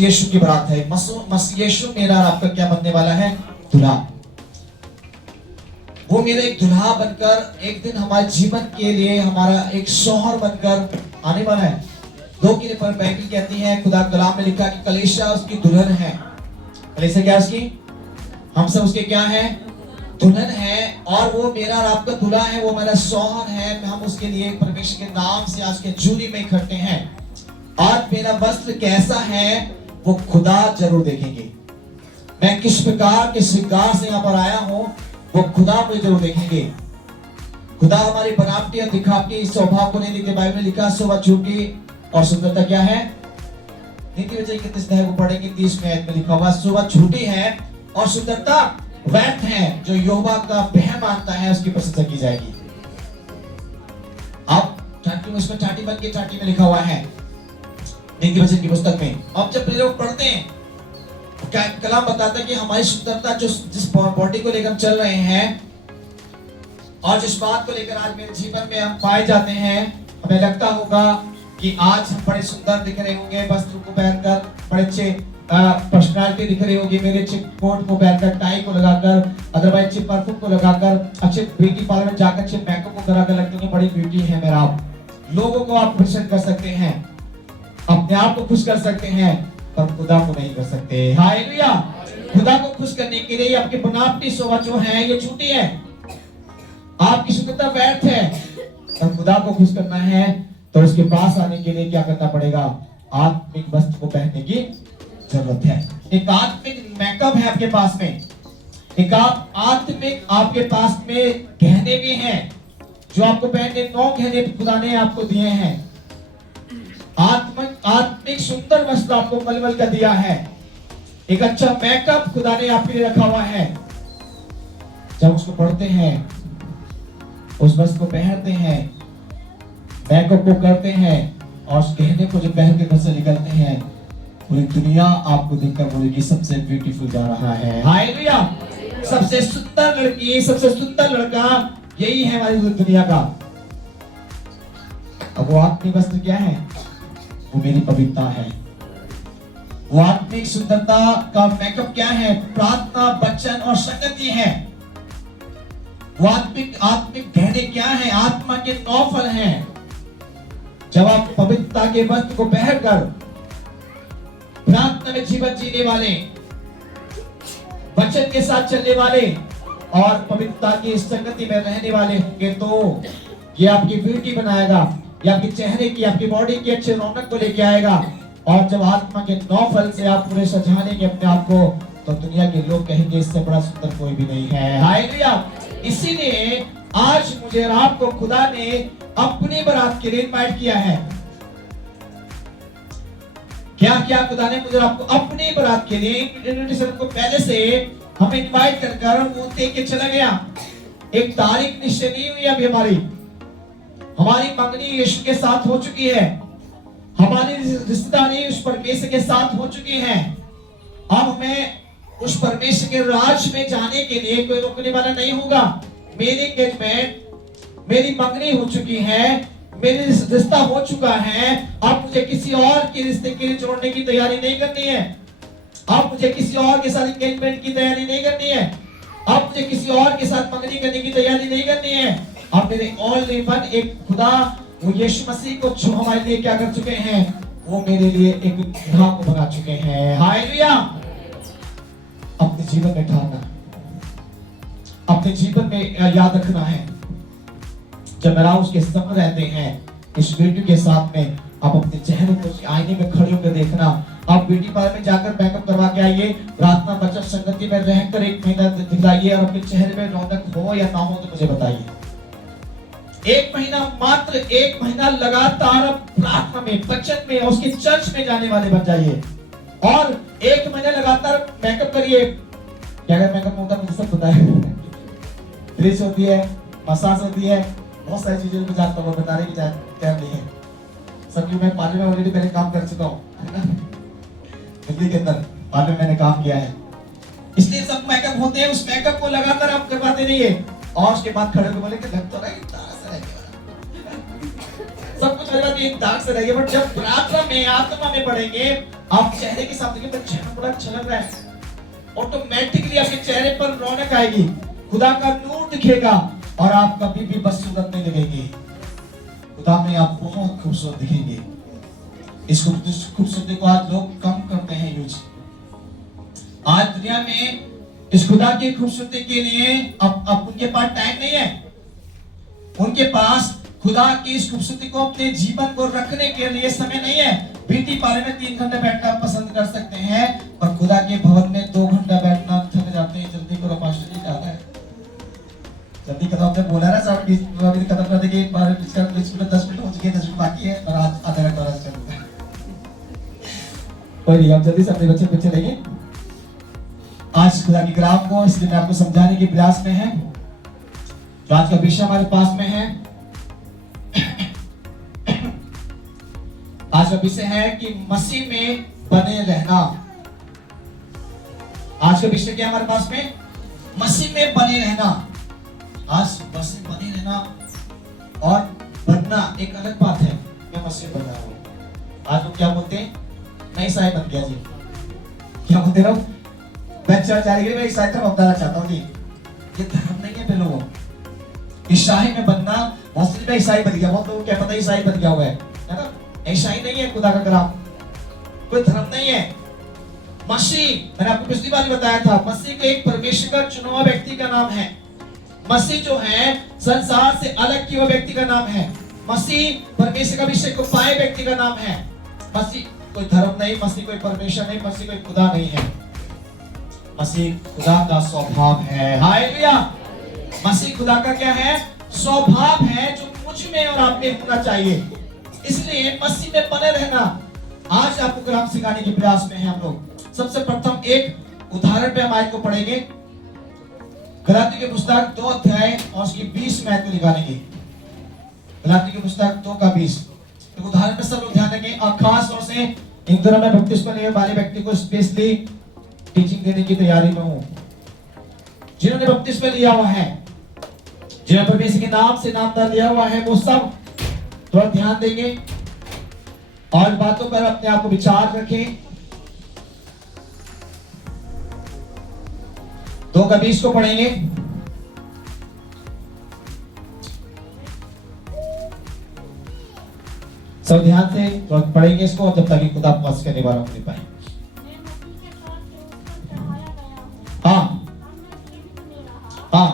मसीह यीशु की बारात है। मसीह यीशु मेरा और आपका क्या बनने वाला है? दूल्हा। वो मेरा एक दूल्हा बनकर एक दिन हमारे जीवन के लिए हमारा एक शौहर बनकर आने वाला है। 2 पर बाइबल कहती है, खुदा कलाम में लिखा कि कलीसिया उसकी दुल्हन है। कलीसिया क्या उसकी? हम सब उसके क्या है? दुल्हन है। और वो मेरा और आपका दूल्हा है, वो मेरा शौहर है। हम उसके लिए परमेश्वर के नाम से आज के जूरी में इकट्ठे हैं। आज मेरा वस्त्र कैसा है वो खुदा जरूर देखेंगे। मैं किस प्रकार के श्रृंगार से यहाँ पर आया हूँ वो खुदा मुझे जरूर देखेंगे। खुदा हमारी बनावटी और दिखावटी स्वभाव को नहीं देखते। बाइबल में लिखा शोभा झूठी और सुंदरता क्या है? नीति वचन कितने अध्याय को पढ़ेंगे? 30 में लिखा हुआ शोभा झूठी है और सुंदरता व्यर्थ है। जो यहोवा का भय मानता है उसकी प्रशंसा की जाएगी। अब चाटी में इसमें चाटी बन के चाटी में लिखा हुआ है नीति वचन की पुस्तक में। अब जब लोग पढ़ते हैं कलाम बताता है कि हमारी सुंदरता जो जिस बॉडी को लेकर चल रहे हैं और जिस बात को लेकर आज मेरे जीवन में हम पाए जाते हैं, हमें लगता होगा कि आज हम बड़े सुंदर दिख रहे होंगे वस्त्र को पहनकर, बड़े अच्छे पर्सनालिटी दिख रही होगी मेरे अच्छे कोट को पहनकर, टाई को लगाकर, अदरवाइज अच्छे परफ्यूम को लगाकर, अच्छे ब्यूटी पार्लर में जाकर अच्छे मेकअप को कराकर लगते हैं बड़ी ब्यूटी है मेरा। लोगों को आप प्रसन्न कर सकते हैं, अपने आप को खुश कर सकते हैं, पर खुदा को नहीं कर सकते। हालेलुया। खुदा को खुश करने के लिए आपकी बनावटी शोभा जो है ये झूठी है, आपकी सुंदरता व्यर्थ है। और खुदा को खुश करना है तो उसके पास आने के लिए क्या करना पड़ेगा? आत्मिक वस्त्र को पहनने की जरूरत है। एक आत्मिक मेकअप है आपके पास में, एक आत्मिक आपके पास में गहने भी हैं जो आपको पहनने 9 गहने खुदा ने आपको दिए हैं। आत्मिक सुंदर वस्त्र आपको मलमल का दिया है। एक अच्छा मेकअप खुदा ने आपके लिए रखा हुआ है। जब उसको पढ़ते हैं, उस वस्त्र को पहनते हैं, मेकअप को करते हैं और उस गहने को जो पहन के घर से निकलते हैं, पूरी दुनिया आपको देखकर बोलेगी सबसे ब्यूटीफुल जा रहा है। हालेलुया। सबसे सुंदर लड़की, सबसे सुंदर लड़का यही है हमारी दुनिया का। अब वो आत्मिक वस्त्र क्या है? वो मेरी पवित्रता है। वो आत्मिक सुंदरता का मेकअप क्या है? प्रार्थना, वचन और संगति है। वो आत्मिक गहने क्या है? आत्मा के 9 फल हैं। जब आप पवित्रता के वस्त्र को पहनकर प्रार्थना में जीवन जीने वाले, वचन के साथ चलने वाले और पवित्रता की संगति में रहने वाले होंगे तो ये आपकी ब्यूटी बनाएगा, ये आपके चेहरे की, आपकी बॉडी की अच्छे रौनक को लेके आएगा। और जब आत्मा के 9 फल से आप पूरे सजानेंगे अपने आप को तो दुनिया के लोग कहेंगे इससे बड़ा सुंदर कोई भी नहीं है। हालेलुया। इसीलिए आज मुझे और आपको खुदा ने अपनी बारात के लिए इनवाइट किया है। क्या क्या खुदा ने मुझे आपको अपनी बारात के लिए इनविटेशन को पहले से हमें इनवाइट कर वो दे के चला गया। एक तारीख निश्चय नहीं हुई अभी हमारी मंगनी यीशु के साथ हो चुकी है, हमारी रिश्तेदारी उस परमेश्वर के साथ हो चुकी है। अब हमें उस परमेश्वर के राज में जाने के लिए कोई रोकने वाला नहीं होगा। मेरी एंगेजमेंट, मेरी मंगनी हो चुकी है, मेरी रिश्ता हो चुका है। अब मुझे किसी और के रिश्ते के लिए जोड़ने की तैयारी नहीं करनी है। अब मुझे किसी और के साथ एंगेजमेंट की तैयारी नहीं करनी है। अब मुझे किसी और के साथ मंगनी करने की तैयारी नहीं करनी है। अब मेरे ऑल इन वन एक खुदा, वो यीशु मसीह को जो हमारे लिए क्या कर चुके हैं, वो मेरे लिए एक दूल्हा को बना चुके हैं। हालेलुया। अपने जीवन में ठाना, अपने जीवन में याद रखना है, जब मेरा उसके संग रहते हैं इस ब्यूटी के साथ में, आप अपने चेहरे को आईने में खड़े होकर देखना। आप ब्यूटी पार्लर में जाकर मेकअप करवा के आइए, प्रार्थना वचन संगति में रहकर 1 महीना दिखाइए और अपने चेहरे में रौनक हो या ना हो तो मुझे बताइए। 1 महीना, मात्र 1 महीना लगातार प्रार्थना में, वचन में, उसके चर्च में जाने वाले बन जाइए और 1 महीना लगातार मेकअप करिए। क्या मेकअप होता है मुझे सब पता है। ब्लीच होती है, मसाज होती है, बहुत सारी चीजें मैं जानता हूँ, बताने की टाइम नहीं है। सब मैं पार्लर में ऑलरेडी पहले काम कर चुका हूँ, है ना? दिल्ली के अंदर पार्लर में मैंने काम किया है, इसलिए सब मेकअप होते हैं। उस मेकअप को लगातार आप करवाते नहीं है और उसके बाद खड़े होकर बोले कि लग तो रहा है दाग से रह गया, सब कुछ लगा कि एक दाग से रह गया। बट जब प्रार्थना में, आत्मा में पढ़ेंगे आप चेहरे के साथ देखिए, चेहरा बड़ा अच्छा लग रहा है, ऑटोमेटिकली आपके चेहरे पर रौनक आएगी, खुदा का नूर दिखेगा और आप कभी भी बदसूरत नहीं लगेंगे। खुदा में आप बहुत खूबसूरत दिखेंगे। इस खूबसूरती को आज लोग कम करते हैं यूज। आज दुनिया में इस खुदा की खूबसूरती के लिए अब उनके पास टाइम नहीं है। उनके पास खुदा की इस खूबसूरती को अपने जीवन को रखने के लिए समय नहीं है। ब्यूटी पार्लर में 3 घंटे बैठना पसंद कर सकते हैं, और खुदा के भवन में 2 घंटा बैठना थक जाते हैं। जल्दी करो पास्टर जी, जाता है जल्दी खत्म। आपने बोला ना साहब अभी खत्म कर देंगे, 10 मिनट हो चुके, 10 मिनट बाकी है और आज आधा घंटा और चलता है। कोई नहीं, आप जल्दी से अपने बच्चे पीछे लेंगे। आज खुदा की कलाम को इसलिए मैं आपको समझाने के प्रयास में है। तो आज का विषय हमारे पास में है, आज का विषय है कि मसीह में बने रहना। आज का विषय क्या है हमारे पास में? मसीह में बने रहना। आज मसीह में बने रहना और बनना एक अलग बात है। मैं मसीह बन रहा हूं। आज लोग क्या बोलते हैं? मैं ईसाई बन गया जी। क्या बोलते रहो? मैं चर्च आ रही, मैं ईसाई धर्म अपनाना चाहता हूँ जी। ये धर्म नहीं है पे लोगों। ईसाई में बनना, मौसम में ईसाई बन गया, बहुत लोगों को क्या पता ईसाई बन गया हुआ है ना? ईसाई नहीं है खुदा का कलाम, कोई धर्म नहीं है। मसीह, मैंने आपको पिछली बार बताया था, मसीह को एक परमेश्वर का चुना हुआ व्यक्ति का नाम है। मसीह जो है संसार से अलग किया हुआ व्यक्ति का नाम है। मसीह परमेश्वर का अभिषेक को पाए व्यक्ति का नाम है। मसीह कोई धर्म नहीं, मसीह कोई परमेश्वर नहीं, मसीह कोई खुदा नहीं है। मसीह खुदा का स्वभाव है। हालेलुया। मसीह खुदा का क्या है? स्वभाव है, जो मुझ में और आप में होना चाहिए। इसलिए मसीह में बने रहना आज आपको कलाम सिखाने के प्रयास में है हम लोग। सबसे प्रथम एक उदाहरण पे हम आयत को पढ़ेंगे। गलातियों की पुस्तक 2 अध्याय और उसकी 20 में आयत को निकालेंगे। गलातियों की पुस्तक 2 का 20। तो उदाहरण पे सब लोग ध्यान देंगे और खास तौर से इन दिनों में बपतिस्मा लेने वाले व्यक्ति को स्पेशली टीचिंग देने की तैयारी में हूं। जिन्होंने बपतिस्मा लिया हुआ है, जिन्होंने परमेश्वर के नाम से नामदान लिया हुआ है, वो सब थोड़ा ध्यान देंगे और बातों पर अपने आप को विचार रखें। 2 का 20 को पढ़ेंगे। सब ध्यान से तो पढ़ेंगे इसको जब तक खुदा पास करने वाला नहीं पाए। हाँ हाँ,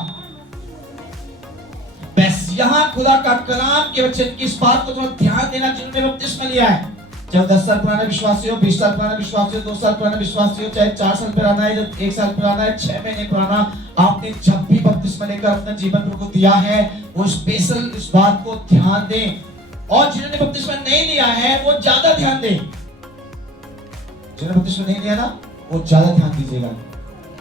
बस यहाँ खुदा का कलाम के वचन की इस बात को थोड़ा ध्यान देना। जिन्होंने बपतिस्मा लिया है, चाहे 10 साल पुराना विश्वासी हो, 20 साल पुराना विश्वासी हो, 2 साल पुराना विश्वासी हो, चाहे 4 साल पुराना है, 1 साल पुराना है, 6 महीने पुराना, आपने जब भी बपतिस्मा लेकर अपना जीवन प्रभु को दिया है, वो स्पेशल इस बात को ध्यान दें। और जिन्होंने बपतिस्मा नहीं लिया है वो ज्यादा ध्यान दें। जिन्होंने बपतिस्मा नहीं लिया ना, वो ज्यादा ध्यान दीजिएगा।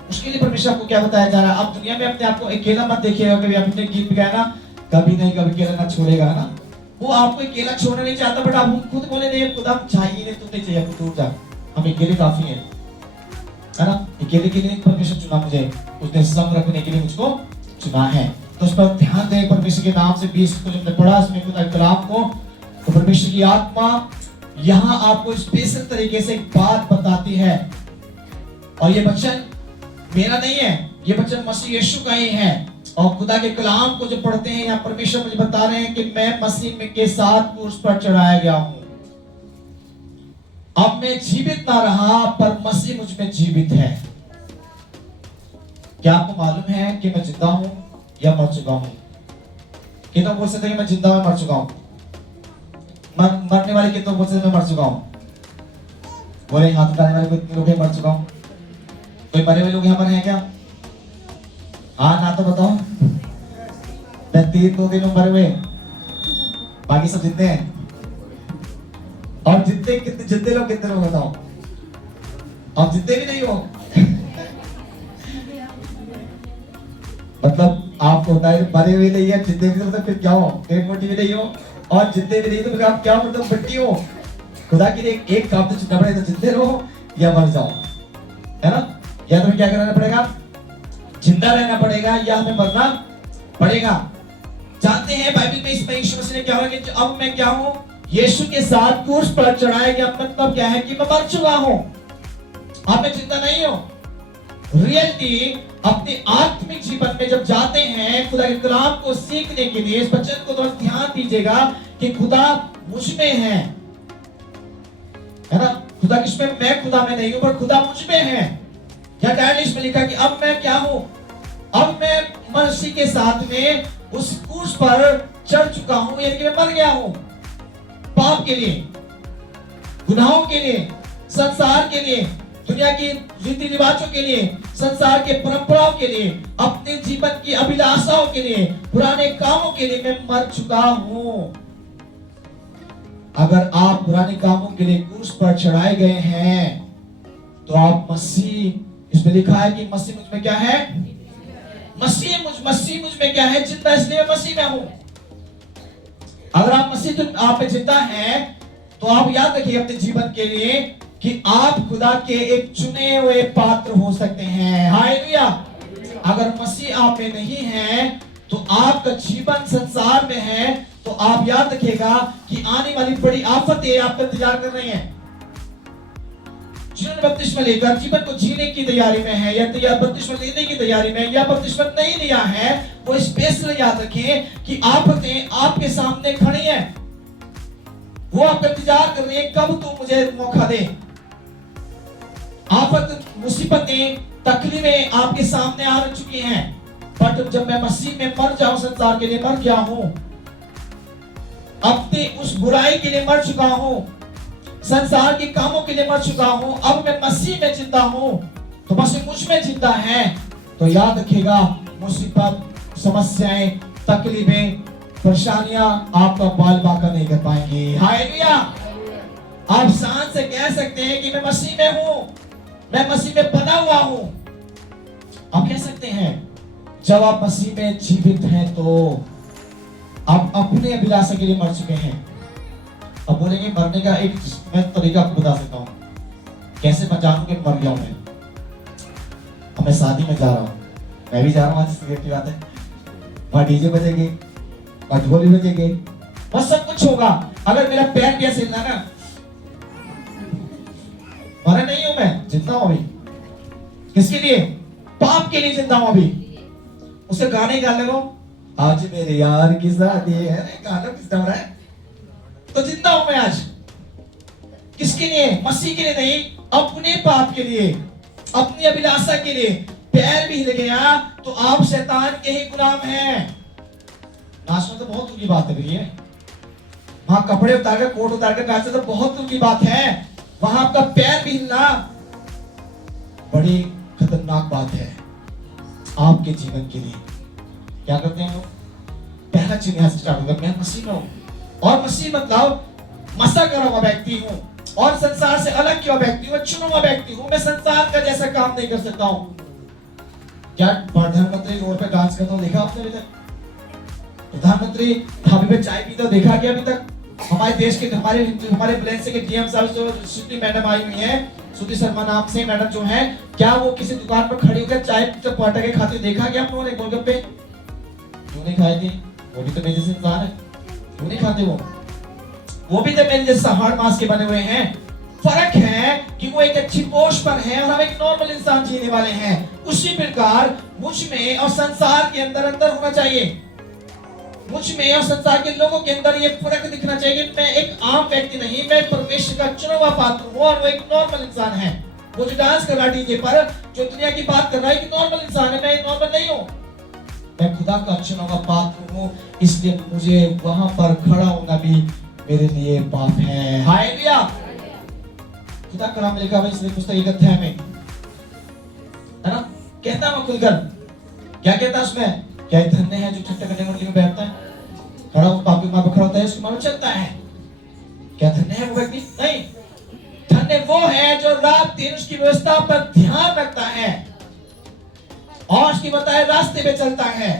उसके लिए परमेश्वर आपको क्या बताया जा रहा है? आप दुनिया में अपने आप को अकेला मत देखिएगा। कभी आपने गीत गाया ना, कभी नहीं कभी अकेला ना छोड़ेगा ना, वो आपको अकेला छोड़ना नहीं चाहता, बट आप खुद बोले नहीं खुदा चाहिए नहीं, तुम नहीं चाहिए, दूर जा, हम अकेले काफी है ना? अकेले के लिए परमेश्वर चुना मुझे, उसने संग रखने के लिए मुझको चुना है। तो उस पर ध्यान दें। परमेश्वर के नाम से 20 को जब पढ़ा इसमें खुदा के कलाम को, तो परमेश्वर की आत्मा यहाँ आपको स्पेशल तरीके से एक बात बताती है। और ये वचन मेरा नहीं है, ये वचन मसीह यीशु का ही है। और खुदा के कलाम को जो पढ़ते हैं, यहाँ परमेश्वर मुझे बता रहे हैं कि मैं मसीह में के साथ क्रूस पर चढ़ाया गया हूं। अब मैं जीवित ना रहा, पर मसीह मुझ में जीवित है। क्या आपको मालूम है कि मैं जिंदा हूं या मर चुका हूं? कितना बोल सकते हैं कि मैं जिंदा हूं, मर चुका हूं? मरने वाले कितना बोल सकते हैं मैं मर चुका हूं? बोले हाथ उठाने वाले कितने लोग हैं मर चुका हूं? कोई मरे हुए लोग यहाँ पर हैं क्या? हाँ ना तो बताओ। मैं 3-2 दिन मरे हुए, बाकी सब जिंदे हैं। और जितने लोग कितने लोग बताओ? आप जितने भी नहीं हो। मतलब आपको होता है मरे हुए नहीं है, जितने भी मतलब फिर क्या हो? पेट मोटी भी नहीं हो, और जितने भी नहीं तो फिर आप क्या मतलब बट्टी हो? खुदा के लिए एक काम तो चुनना पड़ेगा, तो जिंदे रहो या मर जाओ, है ना? या तो क्या करना पड़ेगा? जिंदा रहना पड़ेगा या हमें मरना पड़ेगा। जानते हैं बाइबल में इसमें यीशु मसीह ने क्या कहा कि अब मैं क्या हूं? यीशु के साथ क्रूस पर चढ़ाया गया मतलब क्या है कि मैं मर चुका हूं, अब मैं जिंदा नहीं हूं। रियलिटी अपने आत्मिक जीवन में जब जाते हैं खुदा के कलाम को सीखने के लिए, इस वचन को थोड़ा ध्यान दीजिएगा कि खुदा मुझ में है ना। खुदा किसमें? मैं खुदा में नहीं हूं पर खुदा मुझ में है। क्या डायलिस में लिखा कि अब मैं क्या हूं? अब मैं मसीह के साथ में उस क्रूस पर चढ़ चुका हूं, यानी कि मैं मर गया हूं पाप के लिए, गुनाहों के लिए, संसार के लिए, दुनिया की रीति रिवाजों के लिए, संसार के परंपराओं के लिए, अपने जीवन की अभिलाषाओं के लिए, पुराने कामों के लिए मैं मर चुका हूं। अगर आप पुराने कामों के लिए क्रूस पर चढ़ाए गए हैं तो आप मसीह, इसमें लिखा है कि मसीह मुझ में क्या है? मसीह मुझ में क्या है? जिंदा, इसलिए मैं मसीह में हूं। अगर आप मसीह तो आप में जिंदा हैं तो आप याद रखिए अपने जीवन के लिए कि आप खुदा के एक चुने हुए पात्र हो सकते हैं। हालेलुया। अगर मसीह आप में नहीं है तो आपका जीवन संसार में है, तो आप याद रखिएगा कि आने वाली बड़ी आफतें आपका इंतजार कर रही हैं। जिन्होंने बपतिस्मा लेकर जीवन को जीने की तैयारी में है या बपतिस्मा लेने की तैयारी में या बपतिस्मा नहीं लिया है, वो स्पेशल याद रखें कि आफतें आपके सामने खड़ी हैं। वो आपका इंतजार कर रही है कब तू मुझे मौका दे। आफत, मुसीबतें, तकलीफें आपके सामने आ चुकी हैं, बट जब मैं मसीह में मर जाऊं, संसार के लिए मर गया हूं, अपनी उस बुराई के लिए मर चुका हूं, संसार के कामों के लिए मर चुका हूं, अब मैं मसीह में जिंदा हूं, तो मसीह मुझ में जिंदा है, तो याद रखिएगा मुसीबत, समस्याएं, तकलीफें, परेशानियां आपका बाल बाका नहीं कर पाएंगी। हालेलुया। आप शान से कह सकते हैं कि मैं मसीह में हूं, मैं मसीह में बना हुआ हूं। आप कह सकते हैं जब आप मसीह में जीवित हैं तो आप अपने अभिलाषा के लिए मर चुके हैं। अब बोलेंगे मरने का एक मैं तरीका आपको बता सकता हूँ, कैसे मैं जानूं कि मर गया हूं। मैं शादी में जा रहा हूँ, मैं भी जा रहा हूँ, आज की बात है, वहां डीजे बजेगी, वहां ढोली बजेगी, बस सब कुछ होगा। अगर मेरा पैर भी ऐसे हिलना ना, मरा नहीं हूं मैं, जिंदा हूं अभी। किसके लिए? पाप के लिए जिंदा हूं अभी। उसे गाने गा लो, आज मेरे यार की शादी है, गाना किसका हो रहा है, तो जिंदा हूं मैं आज। किसके लिए? मसीह के लिए नहीं, अपने पाप के लिए, अपनी अभिलाषा के लिए। पैर भी हिल गया तो आप शैतान के ही गुलाम हैं। नाचना तो बहुत दूर की बात है भैया, वहां कपड़े उतार कर, कोट उतार कर नाचना तो बहुत दूर की बात है, वहां आपका पैर भी हिलना बड़ी खतरनाक बात है आपके जीवन के लिए। क्या करते हैं लोग? पहला चीज यहां से स्टार्ट होगा, मैं मसीह में हूं, और मसीह मतलब मसा करा हुआ व्यक्ति हूं, और संसार से अलग किया हुआ व्यक्ति हूं, चुना हुआ व्यक्ति हूं। मैं संसार का जैसा काम नहीं कर सकता हूं। क्या प्रधानमंत्री रोड पे डांस करता हूं देखा आपने अभी तक? प्रधानमंत्री ढाबे पे चाय पीता देखा क्या अभी तक? हमारे देश के हमारे ब्लेंसे के डीएम साहब जो श्रुति मैडम आई हुई है, श्रुति शर्मा नाम से मैडम जो है, क्या वो किसी दुकान पर खड़ी होकर चाय पटा के खाते देखा क्या आप लोगों ने? गोलगप्पे क्यों नहीं खाए थे? वो भी तो मेरे जैसे इंसान है, क्यों नहीं खाते? वो भी तो मेरे जैसा हार्ड मास के बने हुए हैं। फर्क है कि वो एक अच्छी पोस्ट पर है और हम एक नॉर्मल इंसान जीने वाले हैं। उसी प्रकार मुझ में और संसार के अंदर अंतर होना चाहिए। मुझ में और संसार के लोगों के अंदर ये फर्क दिखना चाहिए कि मैं एक आम व्यक्ति नहीं, मैं परमेश्वर का चुना हुआ पात्र हूँ, और वो एक नॉर्मल इंसान है। वो जो डांस कर रहा है डीजे पर, जो दुनिया की बात कर रहा है, कि नॉर्मल इंसान है, मैं नॉर्मल नहीं हूँ। मैं खुदा का चुना हुआ पात्र हूँ, इसलिए मुझे वहां पर खड़ा होना भी मेरे लिए पाप है। हालेलुया। खुदा का नाम लिखा है इसलिए पुस्तक 1 अध्याय में, है ना? कहता है खुलकर, क्या कहता है उसमें? क्या धन्य है जो ठट्ठा करने मंडली में बैठता है, खड़ा हो पापी मां पर खड़ा होता है, उसके मानो चलता है। क्या धन्य है वो व्यक्ति? नहीं, धन्य वो है जो रात दिन उसकी व्यवस्था पर ध्यान रखता है और उसकी बताए रास्ते पे चलता है,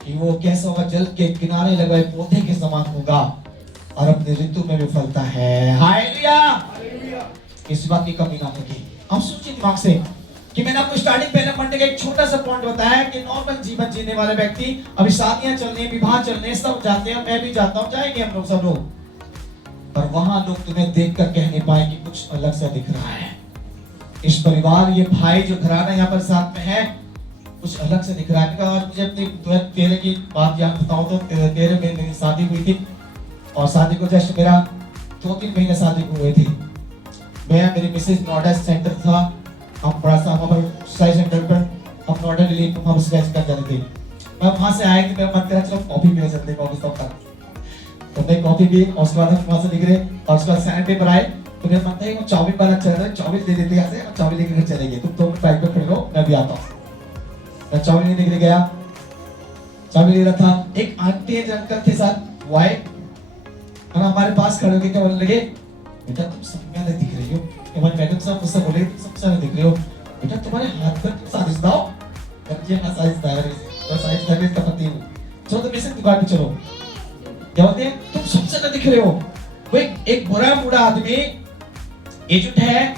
कि वो कैसा होगा, जल के किनारे लगाए पौधे के समान होगा और अपने ऋतु में भी फलता है। हालेलुया। इस बात की कमी ना होगी। अब सोचिए दिमाग से, कि मैंने आपको स्टार्टिंग पहले पढ़ने का एक छोटा सा पॉइंट बताया कि नॉर्मल जीवन जीने वाले व्यक्ति, अभी शादियां चल रही हैं, विवाह चल रहे हैं, सब जाते हैं, मैं भी जाता हूं, जाएंगे हम लोग सब लोग, पर वहां लोग तुम्हें देखकर कह नहीं पाए कि कुछ अलग सा दिख रहा है। इस परिवार, ये भाई जो घराना यहाँ पर साथ में है, कुछ अलग से दिख रहा है। और मुझे अपनी 2013 की बात याद बताऊं तो 2013 में मेरी शादी हुई थी, और शादी को जस्ट मेरा 2-3 महीने शादी को हुए थे। मैं, मेरी मिसेज नोएडा सेंटर था, हम बड़ा सा वहाँ पर साइज सेंटर पर हम नोएडा के लिए वहाँ पर स्ट्रेच कर जाते थे। मैं वहाँ से आए थे, मेरा मन करा चलो कॉफी पीने चलते, कॉफी स्टॉप पर, तो मैं कॉफी पी, और उसके बाद हम वहाँ से निकले, और उसके बाद सैंड पेपर आए, तो मेरा मन था वो चाउमीन वाला चल रहा है, चाउमीन दे देते यहाँ से, और चाउमीन लेकर चलेंगे, तुम तो बाइक पे खड़े रहो, मैं भी आता हूँ। मैं चाउमीन लेने के लिए गया, चाउमीन ले रहा था, एक आंटी एक अंकल के साथ वो आए, और हमारे पास खड़े होकर क्या बोलने लगे, बेटा तुम सब में दिख रही हो। हमारे मैडम साहब मुझसे बोले तुम सब में दिख रही हो, बेटा तुम्हारे हाथ पर तुम साजिशदार हो। करके हाँ साजिशदार है, तो साजिशदार इसका पति हूँ, चलो तुम ऐसे दुकान पे चलो। क्या बोलते हैं, तुम सबसे न दिख रहे हो। वो एक बुरा बूढ़ा आदमी एजेंट है,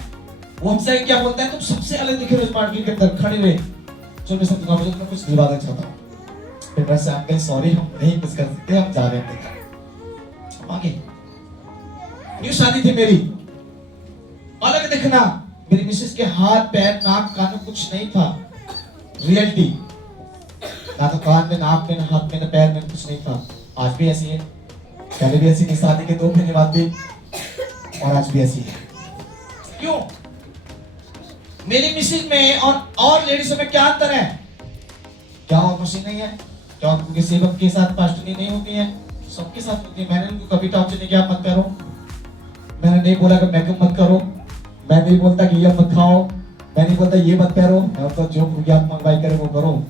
वो हमसे क्या बोलता है, तुम सबसे अलग दिख रहे हो मार्केट के अंदर खड़े हुए। चलो मैं सब दुकान पे मैं कुछ दिलवाना चाहता हूँ। फिर मैं से अंकल सॉरी हम नहीं कुछ कर सकते, हम जा रहे हैं। आगे न्यू शादी थी मेरी, अलग दिखना, मेरी मिसेस के हाथ पैर नाक कान में कुछ नहीं था, रियलिटी, ना तो कान में, नाक में, ना हाथ में, ना पैर में, कुछ नहीं था। आज भी ऐसी है, पहले भी ऐसी थी, शादी के 2 महीने बाद भी, और आज भी ऐसी है। क्यों? मेरी मिसेस में और लेडीज में क्या अंतर है? क्या वो खुशी नहीं है? क्या उनके सेवक के साथ पास्टरी नहीं होती है? सबके साथ होती है। मैंने उनको कभी टॉर्चर नहीं किया, मत करो, मैंने नहीं बोला कि मेकअप मत करो, मैं नहीं बोलता कि ये मत खाओ, मैं नहीं बोलता ये मत पहनो, मैं तो जो आप मंगवाई करे वो करो।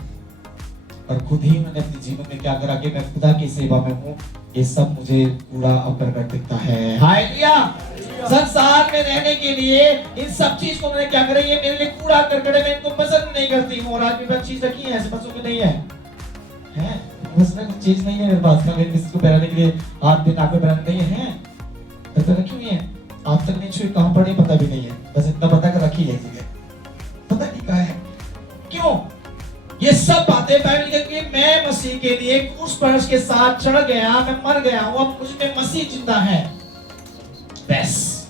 और खुद ही मैंने अपने जीवन में क्या करा कि मैं खुदा की सेवा में हूँ, ये सब मुझे पूरा अवकर दिखता है। हालेलुया। संसार में रहने के लिए इन सब चीज को मैंने क्या करा, ये मेरे लिए कूड़ा करकट है, मैं इनको पसंद नहीं करती हूँ। और आज भी मैं चीज रखी है, ऐसे बच्चों की नहीं है, हैं उसमें कुछ चीज नहीं है मेरे पास, मेरे मिसेस को पहनने के लिए हाथ पे नाक पे पहनने नहीं है, तो रखी हुई है, आज तक नहीं छुई, कहाँ पड़ी पता भी नहीं है, बस इतना पता कर रखी है जगह, पता नहीं कहाँ है। क्यों? ये सब बातें बाइबल कहती है, मैं मसीह के लिए क्रूस पर उसके साथ चढ़ गया, मैं मर गया हूं, अब मुझ में मसीह जिंदा है। बस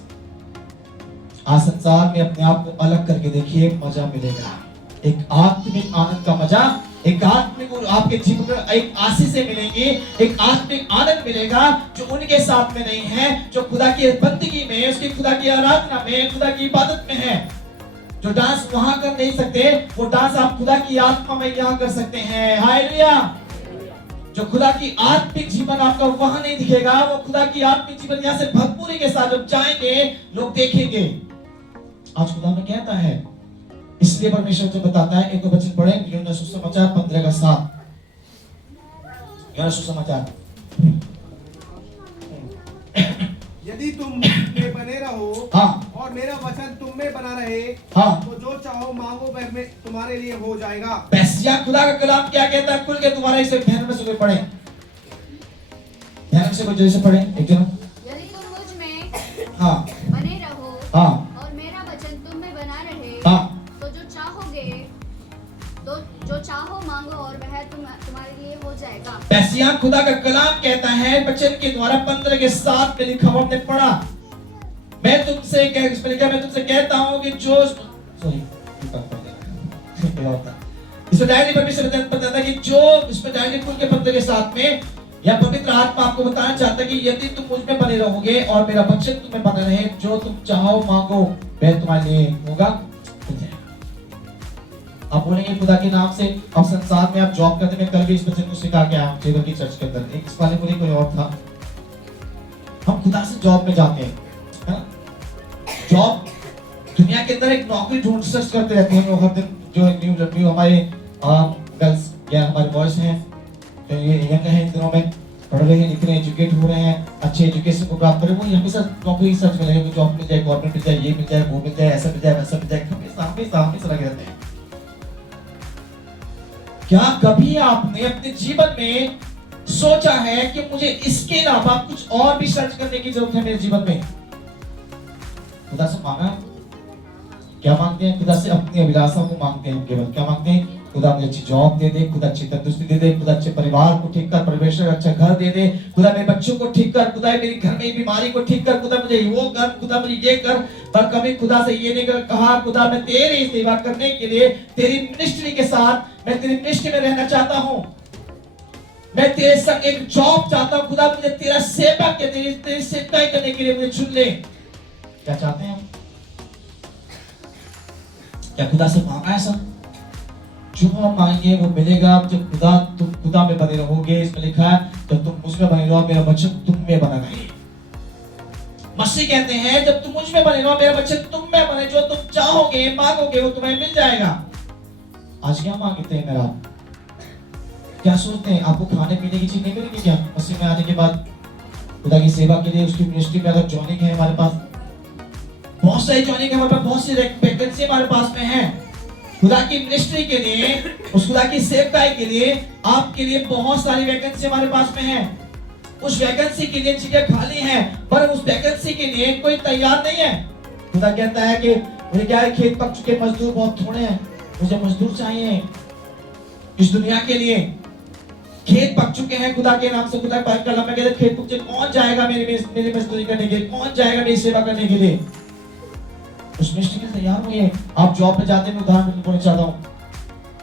आज संसार में अपने आप को अलग करके देखिए, मजा मिलेगा, एक आत्मिक आनंद का मजा, एक आत्मिक आपके जीवन में एक आशीष से मिलेंगे, एक आत्मिक आनंद मिलेगा जो उनके साथ में नहीं है, जो खुदा की बंदगी में, उसकी खुदा की आराधना में, खुदा की इबादत में है। जो डांस वहां कर नहीं सकते, वो डांस आप खुदा की आत्मा में यहाँ कर सकते हैं। हालेलुया। जो खुदा की आत्मिक जीवन आपका वहां नहीं दिखेगा, वो खुदा की आत्मिक जीवन यहाँ से भरपूरी के साथ जब जाएंगे लोग देखेंगे। आज खुदा में कहता है, इसलिए परमेश्वर जो बताता है, एक वचन पढ़े यूहन्ना सुसमाचार 15:7। यूहन्ना सुसमाचार, यदि तुम में बने रहो, हाँ, और मेरा वचन तुम में बना रहे, हाँ, तो जो चाहो मांगो वह में तुम्हारे लिए हो जाएगा। पैसिया खुदा का कलाम क्या कहता है, खुल के तुम्हारे इसे ध्यान में से पढ़े, ध्यान से कुछ जैसे पढ़े एक जन। यदि तुम मुझ में हाँ बने रहो, हाँ, और मेरा वचन तुम में बना रहे, हाँ, तो जो चाहो मांगो और वह तुम्हारे लिए हो जाएगा। पैसिया खुदा का कलाम कहता है वचन के द्वारा 15:7 में लिखा हुआ हमने पढ़ा, मैं तुमसे कहता हूं कि जो इसमें डायरेक्टली परमेश्वर बताता है कि जो इसमें डायरेक्टली खुल के 15:7 में या पवित्र आत्मा आपको बताना चाहता है कि यदि तुम मुझ में बने रहोगे और मेरा वचन तुम में बना रहे, जो तुम चाहो मांगो वह तुम्हारे लिए होगा। आप बोलेंगे खुदा के नाम से, अब संसार में आप जॉब करते, मैं कल भी इस वचन को सिखा के आया जेवर की चर्च के अंदर, एक इस वाले बोले कोई और था, हम खुदा से जॉब में जाते हैं, जॉब दुनिया के अंदर एक नौकरी ढूंढ सर्च करते रहते हैं हर दिन, जो न्यू हमारे गर्ल्स या हमारे बॉयज हैं, तो ये यंग हैं, इन दिनों में पढ़ रहे हैं, लिख रहे हैं, एजुकेट हो रहे हैं, अच्छे एजुकेशन को प्राप्त करें, वो हमेशा नौकरी सर्च में लगे, जॉब मिल जाए, गवर्नमेंट मिल जाए, ये मिल जाए, वो मिल जाए, ऐसा मिल जाए, वैसा मिल जाए, हमेशा लगे रहते हैं। क्या कभी आपने अपने जीवन में सोचा है कि मुझे इसके अलावा कुछ और भी सर्च करने की जरूरत है मेरे जीवन में? खुदा से मांगा, क्या मांगते हैं खुदा से? अपनी अभिलाषाओं को मांगते हैं। केवल क्या मांगते हैं? खुदा मुझे अच्छी जॉब दे दे, खुदा अच्छी तंदुरुस्ती दे दे, खुदा अच्छे परिवार को ठीक कर, परिवेश में अच्छा घर दे दे, खुदा मेरे बच्चों को ठीक कर, खुदा मेरे घर में बीमारी को ठीक कर, खुदा मुझे वो कर, खुदा मुझे ये कर। पर कभी खुदा से ये नहीं कहा खुदा मैं तेरी सेवा करने के लिए, तेरी मिनिस्ट्री के साथ मैं तेरी मिनिस्ट्री में रहना चाहता हूँ, मैं तेरे संग एक जॉब चाहता हूँ, खुदा मुझे तेरा सेवा के तेरी सेवकाई करने के लिए मुझे चुन ले। क्या चाहते हैं हम? क्या खुदा से मांगा है सब? जो हम मांगेंगे वो मिलेगा जब तुम खुदा में बने रहोगे। इसमें लिखा है जब तुम मुझ में बने रहो मेरा वचन तुम में बना रहे। मसीह कहते हैं जब तुम मुझ में बने रहो मेरा वचन तुम में बने, जो तुम चाहोगे मांगोगे वो तुम्हें मिल जाएगा। आज क्या मांगते हैं मेरा? क्या सोचते हैं आपको खाने पीने की चीज नहीं मिलेगी क्या मसीह में आने के बाद? खुदा की सेवा के लिए उसकी मिनिस्ट्री में अगर जॉइनिंग है हमारे पास, बहुत सारी जॉइनिंग है हमारे पास, बहुत सी वैकेंसी हमारे पास में है। खुदा की मिनिस्ट्री के लिए, उस खुदा की सेवकाई के लिए, आपके लिए बहुत सारी वैकेंसी हमारे पास में है। उस वैकेंसी के लिए जगह खाली है, पर उस वैकेंसी के लिए कोई तैयार नहीं है। खुदा कहता है कि मुझे क्या है, खेत पक चुके मजदूर बहुत थोड़े हैं, मुझे मजदूर चाहिए इस दुनिया के लिए। खेत पक चुके हैं खुदा के नाम से। खुदा पाक कलम में कहते खेत पक चुके, कौन जाएगा मेरी मजदूरी करने के लिए, कौन जाएगा मेरी सेवा करने के लिए? उस मिनिस्ट्री के तैयार हुए। आप जॉब पे जाते हैं, मैं उदाहरण बोलना चाहता हूँ,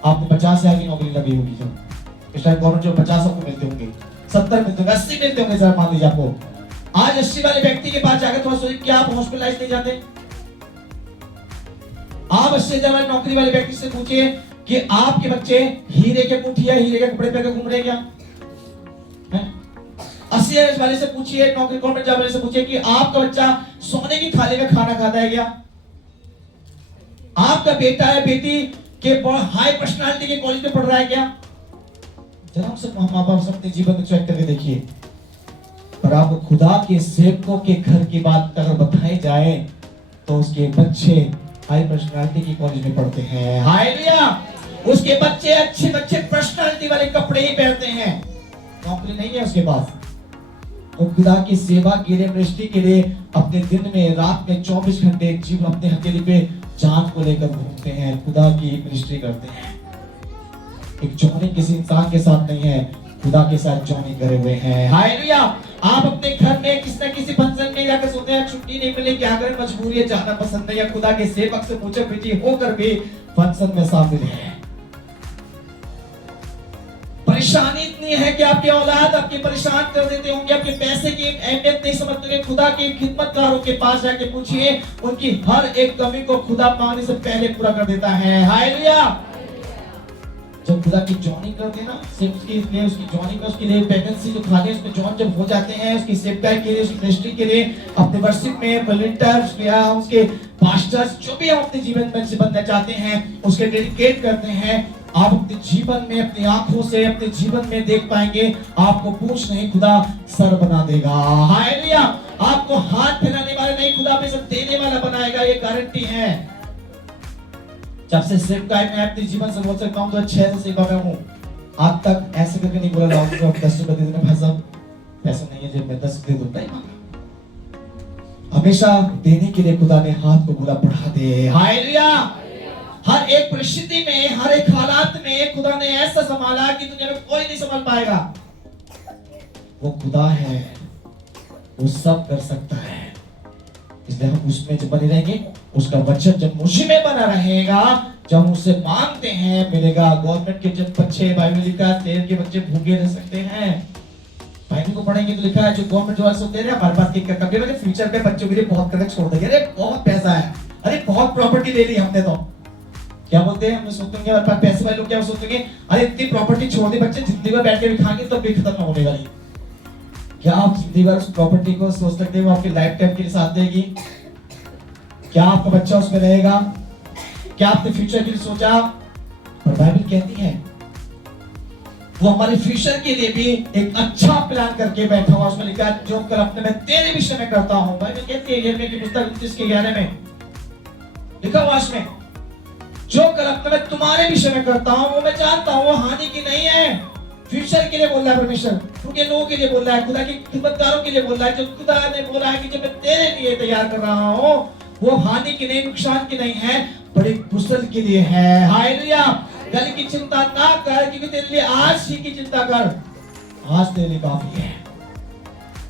आपने 50,000 की नौकरी लगी होगी, जब इस टाइम गवर्नमेंट जो 50 आपको मिलते होंगे, 70 मिलते होंगे, 80 मिलते होंगे, सर मान लीजिए आपको। आज 80 वाले व्यक्ति के पास जाकर थोड़ा सोचिए, क्या आप हॉस्पिटलाइज नहीं जाते? आप 80,000 वाले नौकरी वाले व्यक्ति से पूछिए कि आपके बच्चे हीरे के मुठिया, हीरे के कपड़े पहनकर घूम रहे क्या? 80,000 वाले से पूछिए, नौकरी गवर्नमेंट जॉब वाले से पूछिए कि आपका बच्चा सोने की थाली में खाना खाता है क्या? आपका बेटा है बेटी के हाई पर्सनालिटी के कॉलेज में पढ़ रहा है क्या? जरा से माँ बाप अपने जीवन में चेक करके देखिए। पर आपको खुदा के सेवकों के घर की बात अगर बताई जाए तो उसके बच्चे हाई पर्सनालिटी की कॉलेज में पढ़ते हैं। हालेलुया! उसके बच्चे अच्छे पर्सनालिटी वाले कपड़े ही पहनते हैं, नौकरी नहीं है उसके पास। वो खुदा की सेवा के लिए, मिनिस्ट्री के लिए अपने दिन में रात में 24 घंटे जीवन अपने हथेली पे जान को लेकर घूमते हैं, खुदा की मिनिस्ट्री करते हैं। एक जॉइनिंग किसी इंसान के साथ नहीं है, खुदा के साथ जॉइनिंग करे हुए हैं। हालेलुया! आप अपने घर में किसी न किसी फंक्शन में जाकर सोचते हैं छुट्टी नहीं मिली, क्या करें, मजबूरी है, जाना पसंद नहीं है। खुदा के सेवक से पूछे पीछे होकर भी फंक्शन में शामिल है। परेशानी इतनी है कि आपके औलाद आपके परेशान कर देते होंगे, आपके पैसे की अहमियत नहीं समझते। खुदा के खिदमतगारों के पास जाके पूछिए, उनकी हर एक कमी को खुदा मांगने से पहले पूरा कर देता है। हालेलुया! जब खुदा की जॉइनिंग करते हैं ना, सिर्फ उसके लिए, उसकी जॉइनिंग में उसके लिए वैकेंसी जो खाली है उसमें जॉइन जब हो जाते हैं, उसकी सेवकाई के लिए, उसकी मिनिस्ट्री के लिए, अपने वर्शिप में वॉलंटियर्स या उसके पास्टर्स जो भी हम अपने जीवन में बनना चाहते हैं उसके डेडिकेट करते हैं। आप अपने जीवन में, अपनी आंखों से अपने जीवन में देख पाएंगे, आपको पूछ नहीं खुदा सर बना देगा। हालेलुया! आपको हाथ फैलाने वाला नहीं, खुदा में सब देने वाला बनाएगा, ये गारंटी है। जब से सेवकाई में अपने जीवन से बोल सकता हूँ तो 6 से सेवा में हूँ, आज तक ऐसे करके नहीं बोला लाऊंगा 10 रुपए दे देना, भाई साहब पैसा नहीं है जेब में, 10 दे दो, नहीं मांगा। हमेशा देने के लिए खुदा ने हाथ को बोला बढ़ा दे। हालेलुया! हर एक परिस्थिति में, हर एक हालात में खुदा ने ऐसा संभाला कि दुनिया में कोई नहीं संभाल पाएगा। वो खुदा है, वो सब कर सकता है, इसलिए हम उसमें जब बने रहेंगे, उसका वचन जब मुझ में बना रहेगा, जब हम उससे मांगते हैं मिलेगा। गवर्नमेंट के जब बच्चे, बाइबल लिखा है तेल के बच्चे भूखे रह सकते हैं। बाइबल को पढ़ेंगे तो लिखा है जो गवर्नमेंट जो होते हैं हमारे पास क्या कभी ना फ्यूचर पे बच्चों के लिए बहुत करके छोड़ देंगे, अरे बहुत पैसा है, अरे बहुत प्रॉपर्टी ले ली हमने, तो क्या बोलते हैं, हम सोचेंगे हमारे पास पैसे वाले लोग क्या सोचेंगे, अरे इतनी प्रॉपर्टी छोड़ दी, बच्चे जिंदगी भर बैठ के भी खाएंगे तब भी खत्म होने वाली। क्या आप जिंदगी भर उस प्रॉपर्टी को सोच सकते हैं वो आपकी लाइफ टाइम के लिए साथ देगी? क्या आपका बच्चा उसमें रहेगा? क्या आपने फ्यूचर के लिए सोचा? और बाइबल कहती है वो हमारे फ्यूचर के लिए भी एक अच्छा प्लान करके बैठा हुआ। उसमें लिखा है जो कर अपने मैं तेरे विषय में करता हूं। बाइबल कहती है यिर्मयाह की पुस्तक 29 के 11 में लिखा हुआ उसमें, जो कर अपने मैं तुम्हारे विषय में करता हूं वो मैं जानता हूं, वो हानि की नहीं है। फ्यूचर के लिए बोल रहा है परमेश्वर, उनके लोगों के लिए बोल रहा है, खुदा के खिदमतगारों के लिए बोल रहा है। जो खुदा ने बोला है कि जो मैं तेरे लिए तैयार कर रहा हूं वो हानि की नहीं, नुकसान की नहीं है, बड़े कुशल के लिए है। हालेलुया। कल की चिंता ना कर, क्योंकि तेरे लिए आज ही की चिंता कर, आज तेरे लिए काफी है।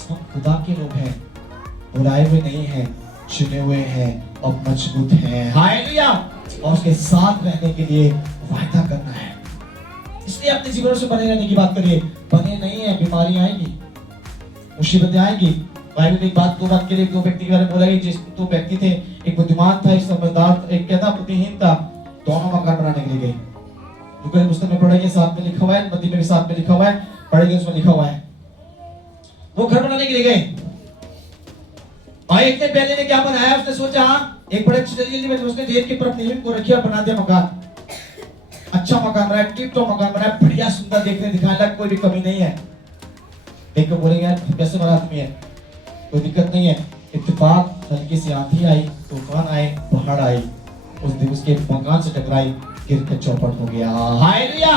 हम खुदा के लोग हैं, बुलाए हुए नहीं हैं, चुने हुए हैं और मजबूत हैं। हालेलुया। और उसके साथ रहने के लिए वायदा करना है। इसलिए अपने जीवन से बने रहने की बात करिए। बने नहीं है, बीमारियां आएंगी, मुसीबतें आएंगी। बाइबल में एक बात, दो बात के लिए दो व्यक्ति के बारे में बोला कि जिस दो व्यक्ति थे, एक बुद्धिमान था, एक समझदार, एक क्या था, बुद्धिहीन था। दोनों मकान बनाने के लिए गए। दुकान पुस्तक में पढ़ेंगे, साथ में लिखा हुआ है, नदी में भी साथ में लिखा हुआ है, पढ़ेंगे उसमें लिखा हुआ है। वो घर बनाने के लिए गए और एक ने पहले ने क्या बनाया, उसने सोचा एक बड़े जल्दी में उसने रेत के ऊपर अपनी ईंट को रखी और बना दिया मकान। अच्छा मकान बनाया, टिप टॉप मकान बनाया, बढ़िया सुंदर देखने दिखाने लगा, कोई भी कमी नहीं है। देख के बोलेंगे यार कैसे बड़ा आदमी है, कोई दिक्कत नहीं है। इत्तेफाक हल्की सी आंधी आई, तूफान आए, बाढ़ आई, उस दिन उसके मकान से टकराई, गिर के चौपट हो गया। हालेलुया।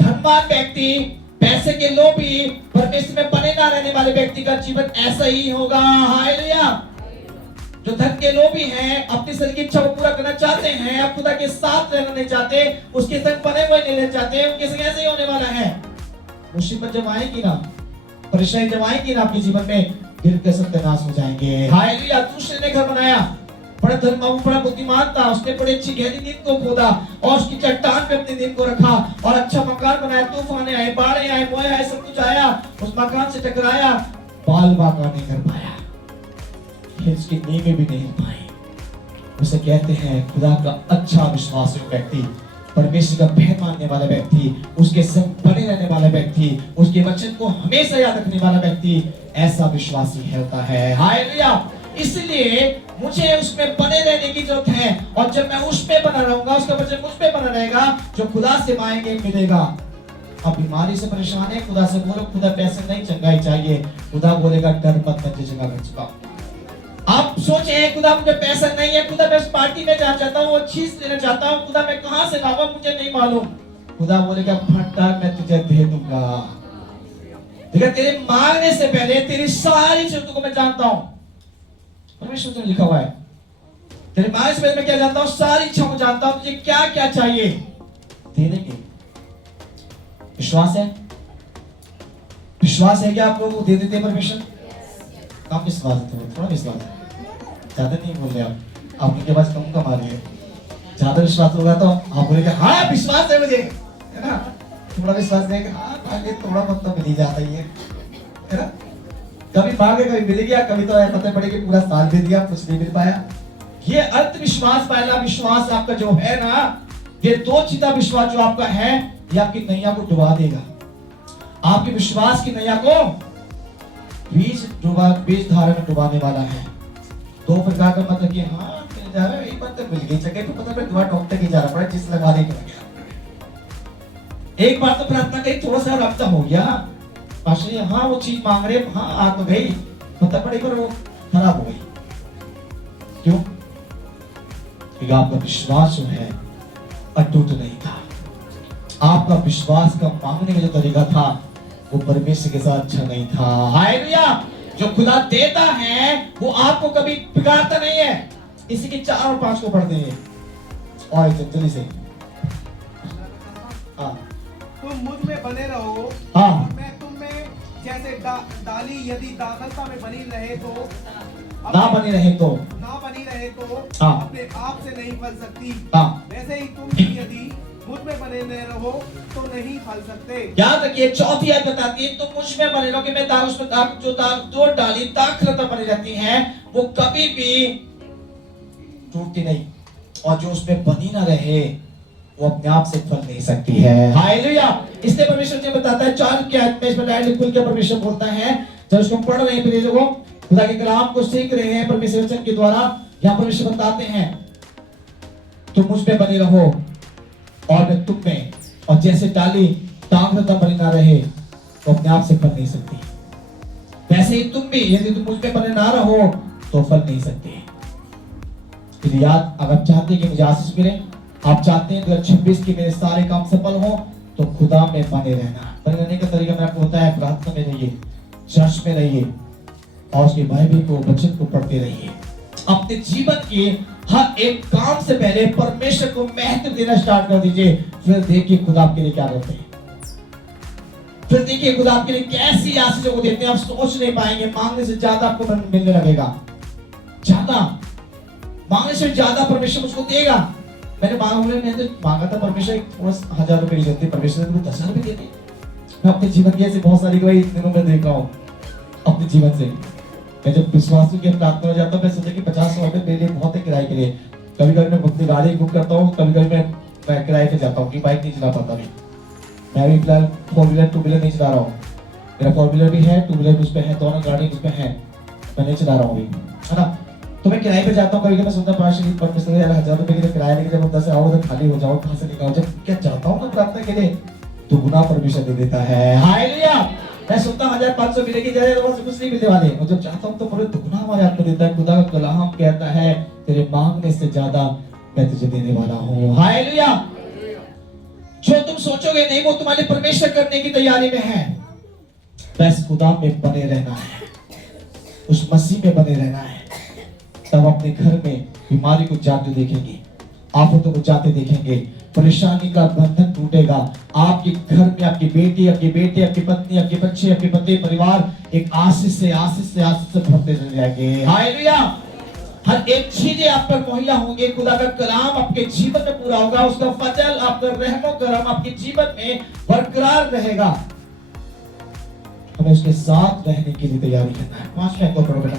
धनवान व्यक्ति, पैसे के लोभी, परमेश्वर में बने ना रहने वाले व्यक्ति का जीवन ऐसा ही होगा। हालेलुया। जो धन के लोभी हैं, अपनी शरीर की इच्छा को पूरा करना चाहते हैं, अब खुदा के साथ रहना नहीं चाहते, उसके संग बने हुए नहीं रहना चाहते, उनके संग ऐसे ही होने वाला है। मुसीबत जब आएगी ना, परेशानी जब आएगी ना आपके जीवन में, दिल के सत्यानाश हो जाएंगे। हालेलुया। दूसरे ने घर बनाया, बड़ा धर्मात्मा, बड़ा बुद्धिमान था, उसने बड़ी अच्छी गहरी नींद को खोदा और उसकी चट्टान पे अपनी नींद को रखा और अच्छा मकान बनाया। तूफान आए, बाढ़ें आए, मोए आए, सब कुछ आया, उस मकान से टकराया, बाल बाका नहीं कर पाया, इसकी नींवें भी नहीं पाई। उसे कहते हैं खुदा का अच्छा विश्वासी व्यक्ति, परमेश्वर का भय मानने वाला व्यक्ति, उसके संग बने रहने वाला व्यक्ति, उसके वचन को हमेशा याद रखने वाला व्यक्ति, ऐसा विश्वासी होता है। हालेलुया। इसलिए मुझे उसमें बने रहने की जरूरत है, और जब मैं उस पे बना रहूंगा, उसका वचन मुझ पे बना रहेगा, जो खुदा से मांगेंगे मिलेगा। अब बीमारी से परेशान है, खुदा से बोलो खुदा पैसे नहीं, चंगाई चाहिए, खुदा बोलेगा डर मत, मैं चंगा कर चुका हूं। आप सोचे खुदा मुझे पैसा नहीं है, खुदा मैं उस पार्टी में जाना चाहता हूँ, वो चीज लेना चाहता हूँ, खुदा मैं कहां से लाऊंगा मुझे नहीं मालूम। खुदा बोलेगा भंडार मैं तुझे दे दूंगा। देखा, तेरे मांगने से पहले तेरी सारी जरूरतों को मैं जानता हूँ। परमेश्वर ने लिखा हुआ है, तेरे मांगने से पहले मैं क्या जानता हूँ, सारी इच्छाओं को जानता हूँ, तुझे क्या क्या चाहिए दे देंगे। विश्वास है? विश्वास है कि आप लोग दे देते हैं परमेश्वर? कम विश्वास है, थोड़ा विश्वास है, ज्यादा नहीं बोल रहे आप उनके पास कम कमा रहे हैं। ज्यादा विश्वास होगा तो आप बोलेंगे हाँ विश्वास है मुझे, है ना। थोड़ा विश्वास देंगे, हाँ आगे थोड़ा बहुत तो मिल ही जाता ही है ना। कभी मांगे कभी मिल गया, कभी तो पता पड़े कि पूरा साल दे दिया, कुछ नहीं मिल पाया। ये अर्थ विश्वास, पहला विश्वास आपका जो है ना, ये दो चीज़ा विश्वास जो आपका है, ये आपकी नैया को डुबा देगा। आपके विश्वास की नैया को बीज धारा में डुबाने वाला है। दो प्रकार का मतलब कि हाँ मिल जा रहा है, एक बार तो मिल गई, जगह पे पता दुआ डॉक्टर की जा रहा पड़ा, जिस लगाने के लगे। एक बार तो प्रार्थना करी, थोड़ा सा रब्ता हो गया, पाशे हाँ वो चीज मांग रहे, हाँ आ तो गई, पता पड़े पर वो खराब हो गई। क्यों? क्योंकि आपका विश्वास जो है अटूट नहीं था। आपका विश्वास का मांगने का जो तरीका था वो परमेश्वर के साथ अच्छा नहीं था। हालेलुया। जो खुदा देता है वो आपको कभी बिगाड़ता नहीं है। इसी के 4 और 5 को पढ़ते हैं और जल्दी से। हाँ, तुम मुझ में बने रहो, हाँ, मैं तुम में, जैसे डाली यदि दाखलता में बनी रहे तो ना बनी रहे तो हाँ, अपने आप से नहीं फल सकती, हाँ, वैसे ही तुम भी यदि मुझ में बने न रहो तो नहीं फल सकते। याद रखिए, चौथी आयत बताती है तुम मुझ में बने रहो कि मैं उसमें जो डाली दाखलता बनी रहती है वो कभी भी टूटती नहीं, और जो उसमें बनी ना रहे वो अपने आप से फल नहीं सकती है। हालेलुया। इसलिए परमेश्वर जी बताता है 4 की आयत में, इसमें डायरेक्ट खुल के परमेश्वर बोलता है, जब उसको पढ़ रहे हैं प्रिय लोगों, खुदा के कलाम को सीख रहे हैं परमेश्वर वचन के द्वारा, यहाँ परमेश्वर बताते हैं तुम मुझ में बने रहो और मैं तुम में, और जैसे डाली दाखलता बनी ना रहे तो अपने आप से फल नहीं सकती, वैसे ही तुम भी यदि तुम मुझ में बने ना रहो तो फल नहीं सकते। फिर याद, अगर चाहते हैं कि मुझे आशीष मिले, आप चाहते हैं 2026 के मेरे सारे काम सफल हो, तो खुदा में बने रहना। बने रहने का तरीका मैं आपको बताया, प्रार्थना में रहिए, चर्च में रहिए और उसके बाइबल को, वचन को पढ़ते रहिए। अपने जीवन के हर एक काम से पहले परमेश्वर को महत्व देना स्टार्ट कर दीजिए। फिर देखिए खुदा आपके लिए क्या करते हैं। फिर देखिए खुदा आपके लिए कैसी आशीषों को देते हैं, आप सोच नहीं पाएंगे। मांगने से ज्यादा आपको मिलने लगेगा, ज्यादा मांगने से ज्यादा परमेश्वर मुझको देगा। मैंने मांगा था परमेश्वर थोड़ा 1000 रुपए की जरूरत थी, परमेश्वर ने मुझे 10,000 रुपए दे दिए। मैं अपने जीवन की ऐसी बहुत सारी गवाही इन दिनों में देख रहा हूँ अपने जीवन से। मैं जब विश्वासों की प्रार्थना में जाता हूँ, मैं सोचा कि 50 रुपए मेरे लिए बहुत है किराए के लिए। कभी कभी मैं अपनी गाड़ी बुक करता हूँ, कभी कभी मैं किराए पे जाता हूँ कि बाइक नहीं चला पाता। मैं भी फिलहाल 4 व्हीलर 2 व्हीलर नहीं चला रहा हूँ। मेरा 4 व्हीलर भी है, 2 व्हीलर उस पे है, दोनों गाड़ी उस पे है, मैं नहीं चला रहा हूँ अभी, है ना। तो मैं किराए पे जाता हूँ। कभी कभी मैं सोचता हूँ परमेश्वर 1000 रुपए के लिए किराया लेके जब 10 आओ तो खाली हो जाओ, कहाँ से निकालो। जब क्या चाहता हूँ ना प्रार्थना के लिए तो गुना परमेश्वर दे देता है। हालेलुया। मैं सोचता हूँ 1500 मिलेगी जगह तो वहां कुछ नहीं मिलने वाले, और जब चाहता हूँ तो पूरे दुगना हमारे हाथ में देता है। खुदा का कलाम कहता है तेरे मांगने से ज्यादा मैं तुझे देने वाला हूँ। हालेलुया। जो तुम सोचोगे नहीं वो तुम्हारे परमेश्वर करने की तैयारी में है। बस खुदा में बने रहना है, उस मसीह में बने रहना है, तब अपने घर में बीमारी को जाते देखेंगे, आफतों को जाते देखेंगे, परेशानी का बंधन टूटेगा। आपके घर में आपकी बेटी, आपके बेटे, आपकी पत्नी, आपके बच्चे, आपके पति, परिवार एक आशीष से भरते चले जाएंगे। हालेलुया। हर एक चीजें आप पर मुहैया होंगे। खुदा का कलाम आपके जीवन में पूरा होगा, उसका फजल, आपका रहमो करम आपके जीवन में बरकरार रहेगा। हमें उसके साथ रहने के लिए तैयारी करना है। 5 मिनट को पढ़ो बेटा।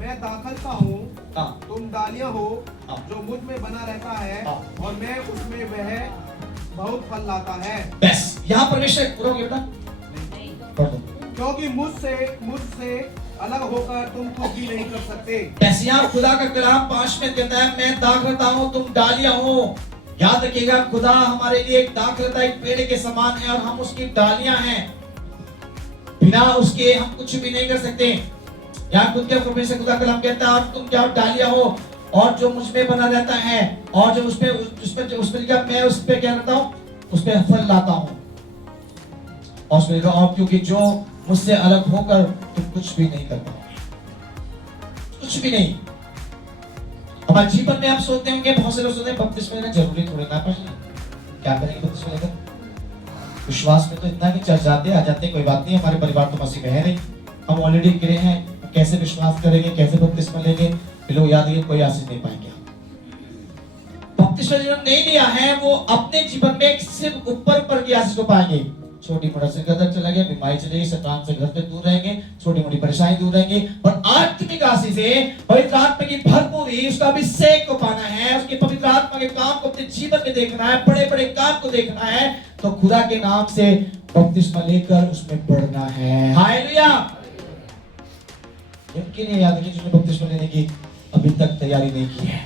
मैं दाखलता हूँ, हाँ। तुम डालियां हो, हाँ। जो मुझ में बना रहता है, हाँ। और मैं उसमें वह बहुत फल लाता है। बस यहाँ परमेश्वर पूरा हो गया बेटा, पढ़ दो। क्योंकि मुझसे अलग होकर तुम कुछ भी नहीं कर सकते। बस यहाँ खुदा का कलाम 5 में कहता है मैं दाखलता हूँ, तुम डालियां हो। याद रखिएगा खुदा हमारे लिए एक दाखलता, एक पेड़ के समान है और हम उसकी डालियां हैं। बिना उसके हम कुछ भी नहीं कर सकते। यहाँ खुद के परमेश्वर खुदा कलाम कहता है तुम क्या डालियां हो और जो मुझ में बना रहता है, और जो उसमें लिखा मैं उस पे क्या करता हूँ, उस पे फल लाता हूँ। और उसमें लिखा और क्योंकि जो मुझसे अलग होकर तुम कुछ भी नहीं कर पाओगे, कुछ भी नहीं। हमारे जीवन में आप सोचते होंगे, बहुत से लोग सोचते हैं बपतिस्मा लेना जरूरी थोड़ी ना, पर क्या करेंगे बपतिस्मा लेकर? विश्वास में तो इतना कि चर्च जाते आ जाते, कोई बात नहीं, हमारे परिवार तो मसीह में है नहीं, हम ऑलरेडी गिरे हैं, कैसे विश्वास करेंगे, कैसे बपतिस्मा लेंगे? लोग याद रखिए कोई आशीष नहीं पाएंगे। बपतिस्मा जिन्होंने नहीं लिया है वो अपने जीवन में सिर्फ ऊपर की आशीष को पाएंगे। छोटी मोटी से कदर चला गया, बीमारी चली गई, शैतान से घर से दूर रहेंगे, छोटी मोटी परेशानी दूर रहेंगे, और आत्मिक आशीष से पवित्र आत्मा की भरपूरी, उसका अभिषेक को पाना है, उसके पवित्र आत्मा के काम को अपने जीवन में देखना है, बड़े बड़े काम को देखना है, तो खुदा के नाम से बपतिस्मा लेकर उसमें बढ़ना है। हालेलुया। इनके लिए याद रखिए जिन्होंने बपतिस्मा लेने की अभी तक तैयारी नहीं की है।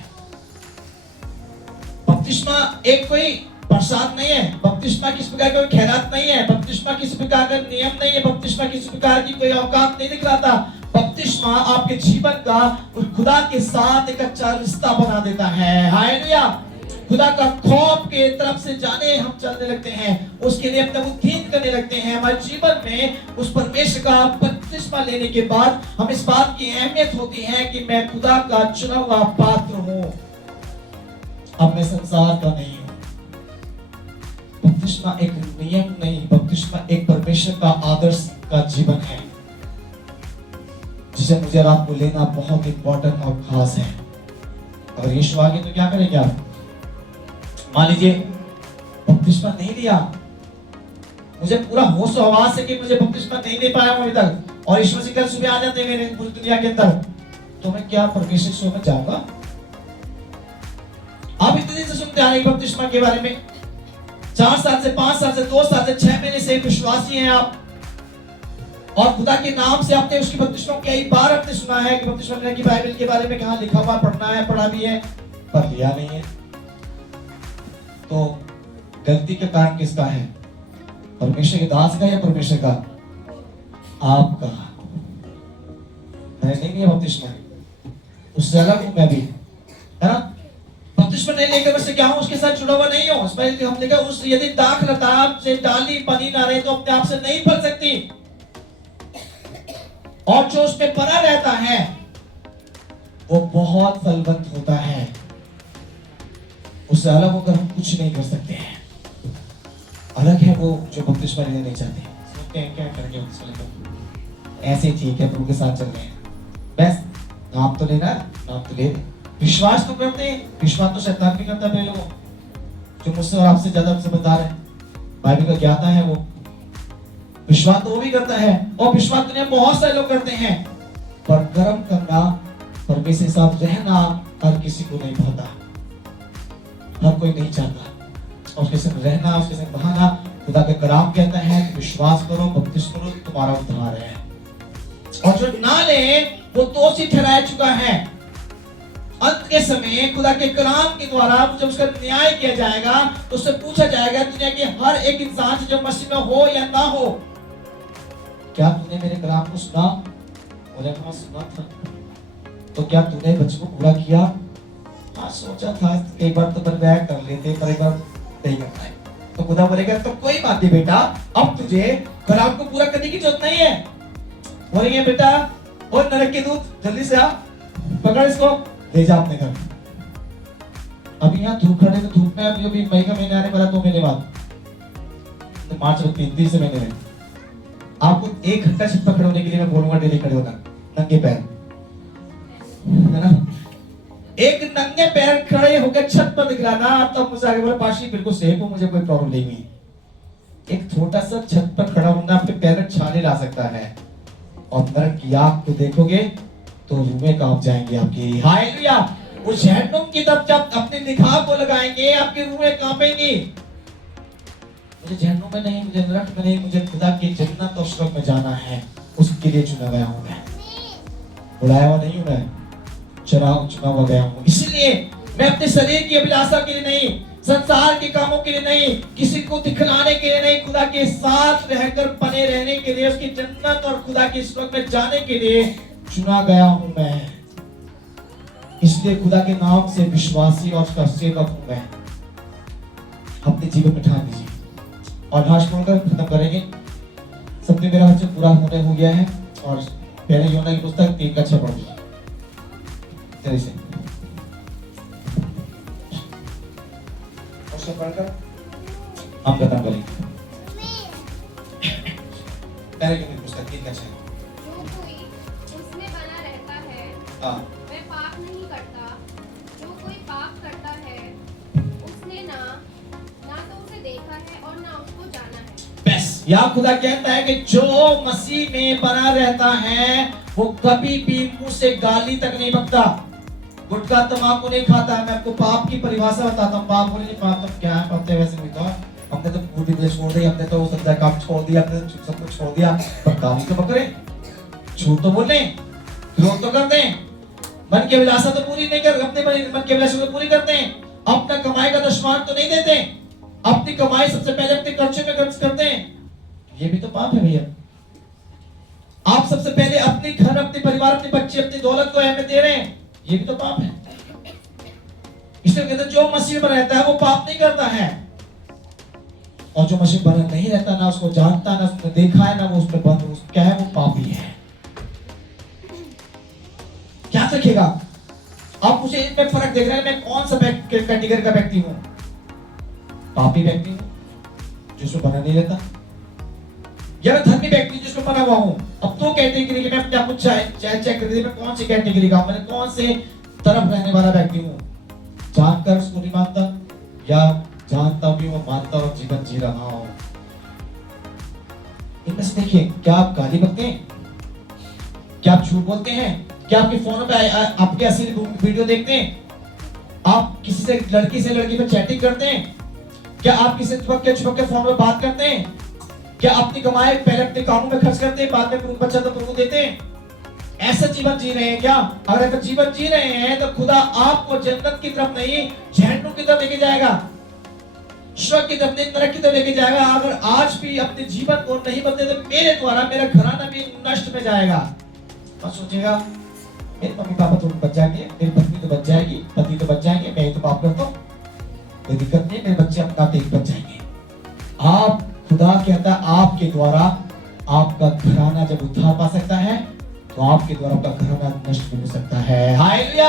बपतिस्मा एक कोई प्रसाद नहीं है, बपतिस्मा किसी प्रकार का कोई खैरात नहीं है, बपतिस्मा किसी प्रकार का नियम नहीं है, बपतिस्मा किसी प्रकार की कोई औकात नहीं दिखलाता। बपतिस्मा आपके जीवन का उस खुदा के साथ एक अच्छा रिश्ता बना देता है। हालेलुया। खुदा का खौफ के तरफ से जाने हम चलने लगते हैं, उसके लिए अपना उद्यम करने लगते हैं। हमारे जीवन में उस परमेश्वर का बपतिस्मा लेने के बाद हम इस बात की अहमियत होती है कि मैं खुदा का चुना हुआ पात्र हूं, अब मैं संसार का नहीं हूं। बपतिस्मा एक नियम नहीं, बपतिस्मा एक परमेश्वर का आदर्श का जीवन है, जिसे मुझे और आपको लेना बहुत इंपॉर्टेंट और खास है। अगर यीशु आगे तो क्या करेंगे आप? मान लीजिए बपतिस्मा नहीं लिया, मुझे पूरा होश आवाज है कि मुझे बपतिस्मा नहीं दे पाया अभी तक, और यीशु मसीह कल सुबह आ जाते हैं मेरे पूरी दुनिया के अंदर, तो मैं क्या परमेश्वर शो में जाऊंगा? आप इतने दिन से सुनते आ रहे हैं बपतिस्मा के बारे में, 4 साल से, 5 साल से, 2 साल से, 6 महीने से विश्वासी हैं आप, और खुदा के नाम से आपने उसकी बपतिस्मा कई बार आपने सुना है कि बपतिस्मा लेने की बाइबल के बारे में कहां लिखा हुआ, पढ़ना है, पढ़ा भी है, पर लिया नहीं है। तो गलती का कारण किसका है? परमेश्वर के दास का या परमेश्वर का? आपका। मैंने नहीं लिया बपतिस्मा, उससे अलग हूं मैं भी, है ना। बपतिस्मा नहीं लेकर मैं क्या हूं, उसके साथ जुड़ा हुआ नहीं हूं। उसमें हमने कहा उस यदि दाखलता से डाली बनी ना रहे तो अपने आप से नहीं फल सकती, और जो उसमें बना रहता है वो बहुत फलवंत होता है। उससे अलग होकर हम कुछ नहीं कर सकते हैं। अलग है वो जो बपतिस्मा लेना नहीं चाहते। सोचते हैं क्या करेंगे बपतिस्मा लेकर, ऐसे ठीक है प्रभु के साथ चल रहे हैं, बस नाम तो लेना, नाम तो ले। विश्वास तो करते हैं, विश्वास तो शैतान भी करता है पहले वो, जो मुझसे और आपसे ज्यादा समझदार है, बाइबल का ज्ञाता है वो। विश्वास तो वो भी करता है, और विश्वास दुनिया में बहुत सारे लोग करते हैं, पर कर्म करना, परमेश्वर के साथ रहना हर किसी को नहीं भाता, हर कोई नहीं चाहता। और उसके संग रहना, उसके संग बहाना, खुदा का कलाम कहता है विश्वास करो, बपतिस्मा करो, तुम्हारा उद्धार है। और जो ना ले वो दोषी ठहराया चुका है। अंत के समय खुदा के कलाम के द्वारा जब उसका न्याय किया जाएगा तो उससे पूछा जाएगा दुनिया के हर एक इंसान से, जो मसीह में हो या ना हो, क्या तूने मेरे कलाम को सुना? बोले हाँ सुना था। तो क्या तूने बच्चे को पूरा किया? हाँ सोचा था एक बार तो बर्बाद कर लेते, पर एक बार नहीं करना है। तो खुदा बोलेगा तो कोई बात नहीं बेटा, अब तुझे कलाम को पूरा करने की जरूरत नहीं है। बोलेंगे बेटा और नरक के दूत जल्दी से आ, पकड़ इसको, ले जा अपने घर। अभी यहाँ धूप खड़े तो धूप में, अभी मई का महीना आने वाला 2 महीने बाद, तो मार्च में 3 महीने में आपको 1 घंटा छत पर खड़े होने के लिए मैं बोलूंगा, डेली खड़े होना नंगे पैर, है ना। एक नंगे पैर खड़े होकर छत पर दिखलाना, तब मुझे आगे बोला पाशी बिल्कुल सेफ हो, मुझे कोई प्रॉब्लम नहीं है। एक छोटा सा छत पर खड़ा होना अपने पैर में छाले ला सकता है, और नरक की आग को देखोगे तो रूहें कांप जाएंगी आपकी। हालेलुया। वो जहन्नुम की तरफ जब अपनी निगाह को लगाएंगे आपकी रूहें कांपेंगी। मुझे जहन्नुम में नहीं, मुझे नरक में नहीं, मुझे खुदा की जन्नत और स्वर्ग में जाना है, उसके लिए चुना गया हूं मैं, बुलाया हुआ नहीं हूं मैं, चुना हुआ गया हूं। इसलिए मैं अपने शरीर की अभिलाषा के लिए नहीं, संसार के कामों के लिए नहीं, किसी को दिखलाने के लिए नहीं, खुदा के साथ रहकर बने रहने के लिए, उसकी जन्नत और खुदा के स्वर्ग में जाने के लिए चुना गया हूं मैं। इसलिए खुदा के नाम से विश्वासी और उसका सेवक हूं मैं। अपने जीवन में ठान लीजिए। और लास्ट बोलकर खत्म करेंगे। सबने मेरा वचन पूरा होने हो गया है, और पहले योना की पुस्तक 3 का 6 पढ़ लीजिए तेरे से, उसको पढ़कर हम खत्म करेंगे। पहले योना की पुस्तक 3 का 6। जो कोई उसमें बना रहता है हाँ वह पाप नहीं करता, जो कोई पाप करता है उसने ना तो उसे देखा है और ना उसको जाना है। बस यहाँ खुदा कहता है कि जो मसीह में बना रहता है वो कभी भी मुंह से गाली तक नहीं बकता, गुटखा तंबाकू नहीं खाता। मैं आपको पाप की परिभाषा बताता हूँ। पाप बोले नहीं, पाप तो क्या है, पाप तो वैसे नहीं था, हमने तो पूरी भी छोड़ दी, हमने तो सब काम छोड़ दिया, हमने तो सब कुछ छोड़ दिया, पर गाली तो बकरे, झूठ तो बोले, द्रोह तो करते हैं, मन की अभिलाषा तो पूरी नहीं कर, अपने मन की अभिलाषा तो पूरी करते हैं, अपना कमाई का दशमांश तो नहीं देते, अपनी कमाई सबसे पहले अपने खर्चे में खर्च करते हैं, ये भी तो पाप है भैया। आप सबसे पहले अपने घर, अपने परिवार, अपने बच्चे, अपनी दौलत को अहमियत दे रहे हैं, ये भी तो पाप है। इसलिए कहते हैं जो मसीह में रहता है वो पाप नहीं करता है, और जो मसीह बना नहीं रहता, ना उसको जानता, ना उसने देखा है, ना वो उसमें बंद, क्या है, वो पापी है। क्या रखेगा? आप मुझे इनमें फर्क देख रहे हैं, मैं कौन सा कैटेगरी का व्यक्ति हूं? पापी व्यक्ति हूं जिसको बना नहीं रहता, या मैं धर्मी व्यक्ति जिसको बना हुआ हूं? अब तो कैटेगरी के मैं अपने आप को चेक कर, मैं कौन सी कैटेगरी का हूं, मैं कौन से तरफ रहने वाला व्यक्ति हूं? जानकर उसको नहीं मानता, या जानता भी वो मानता और जीवन जी रहा हूं? इनमें से देखिए, क्या आप गाली बकते हैं? क्या आप झूठ बोलते हैं? क्या आपके फोन पे आपके असली वीडियो देखते हैं? आप किसी से लड़की पे चैटिंग करते हैं? क्या आप किसी छुपक के फोन पे बात करते हैं? क्या अपनी कमाई पहले अपने कामों में खर्च करते हैं, बाद में प्रभु बच्चा तो प्रभु देते हैं? ऐसा जीवन जी रहे हैं क्या? अगर ऐसा जीवन जी रहे हैं तो खुदा आपको जन्नत की तरफ नहीं, जहन्नुम की तरफ लेके जाएगा, स्वर्ग की तरफ नहीं, नरक की तरफ लेके जाएगा। अगर आज भी अपने जीवन को नहीं बदले तो मेरे द्वारा मेरा घराना भी नष्ट में जाएगा। मत सोचेगा मेरे मम्मी पापा तो बच जाएंगे, मेरी पत्नी तो बच जाएगी, पति तो बच जाएंगे, मैं ही तो पाप करता हूँ, कोई दिक्कत नहीं, मेरे बच्चे अपना आप ही बच जाएंगे। आप, खुदा कहता है आपके द्वारा आपका घराना जब उद्धार पा सकता है तो आपके द्वारा आपका घराना नष्ट हो सकता है। हालेलुया।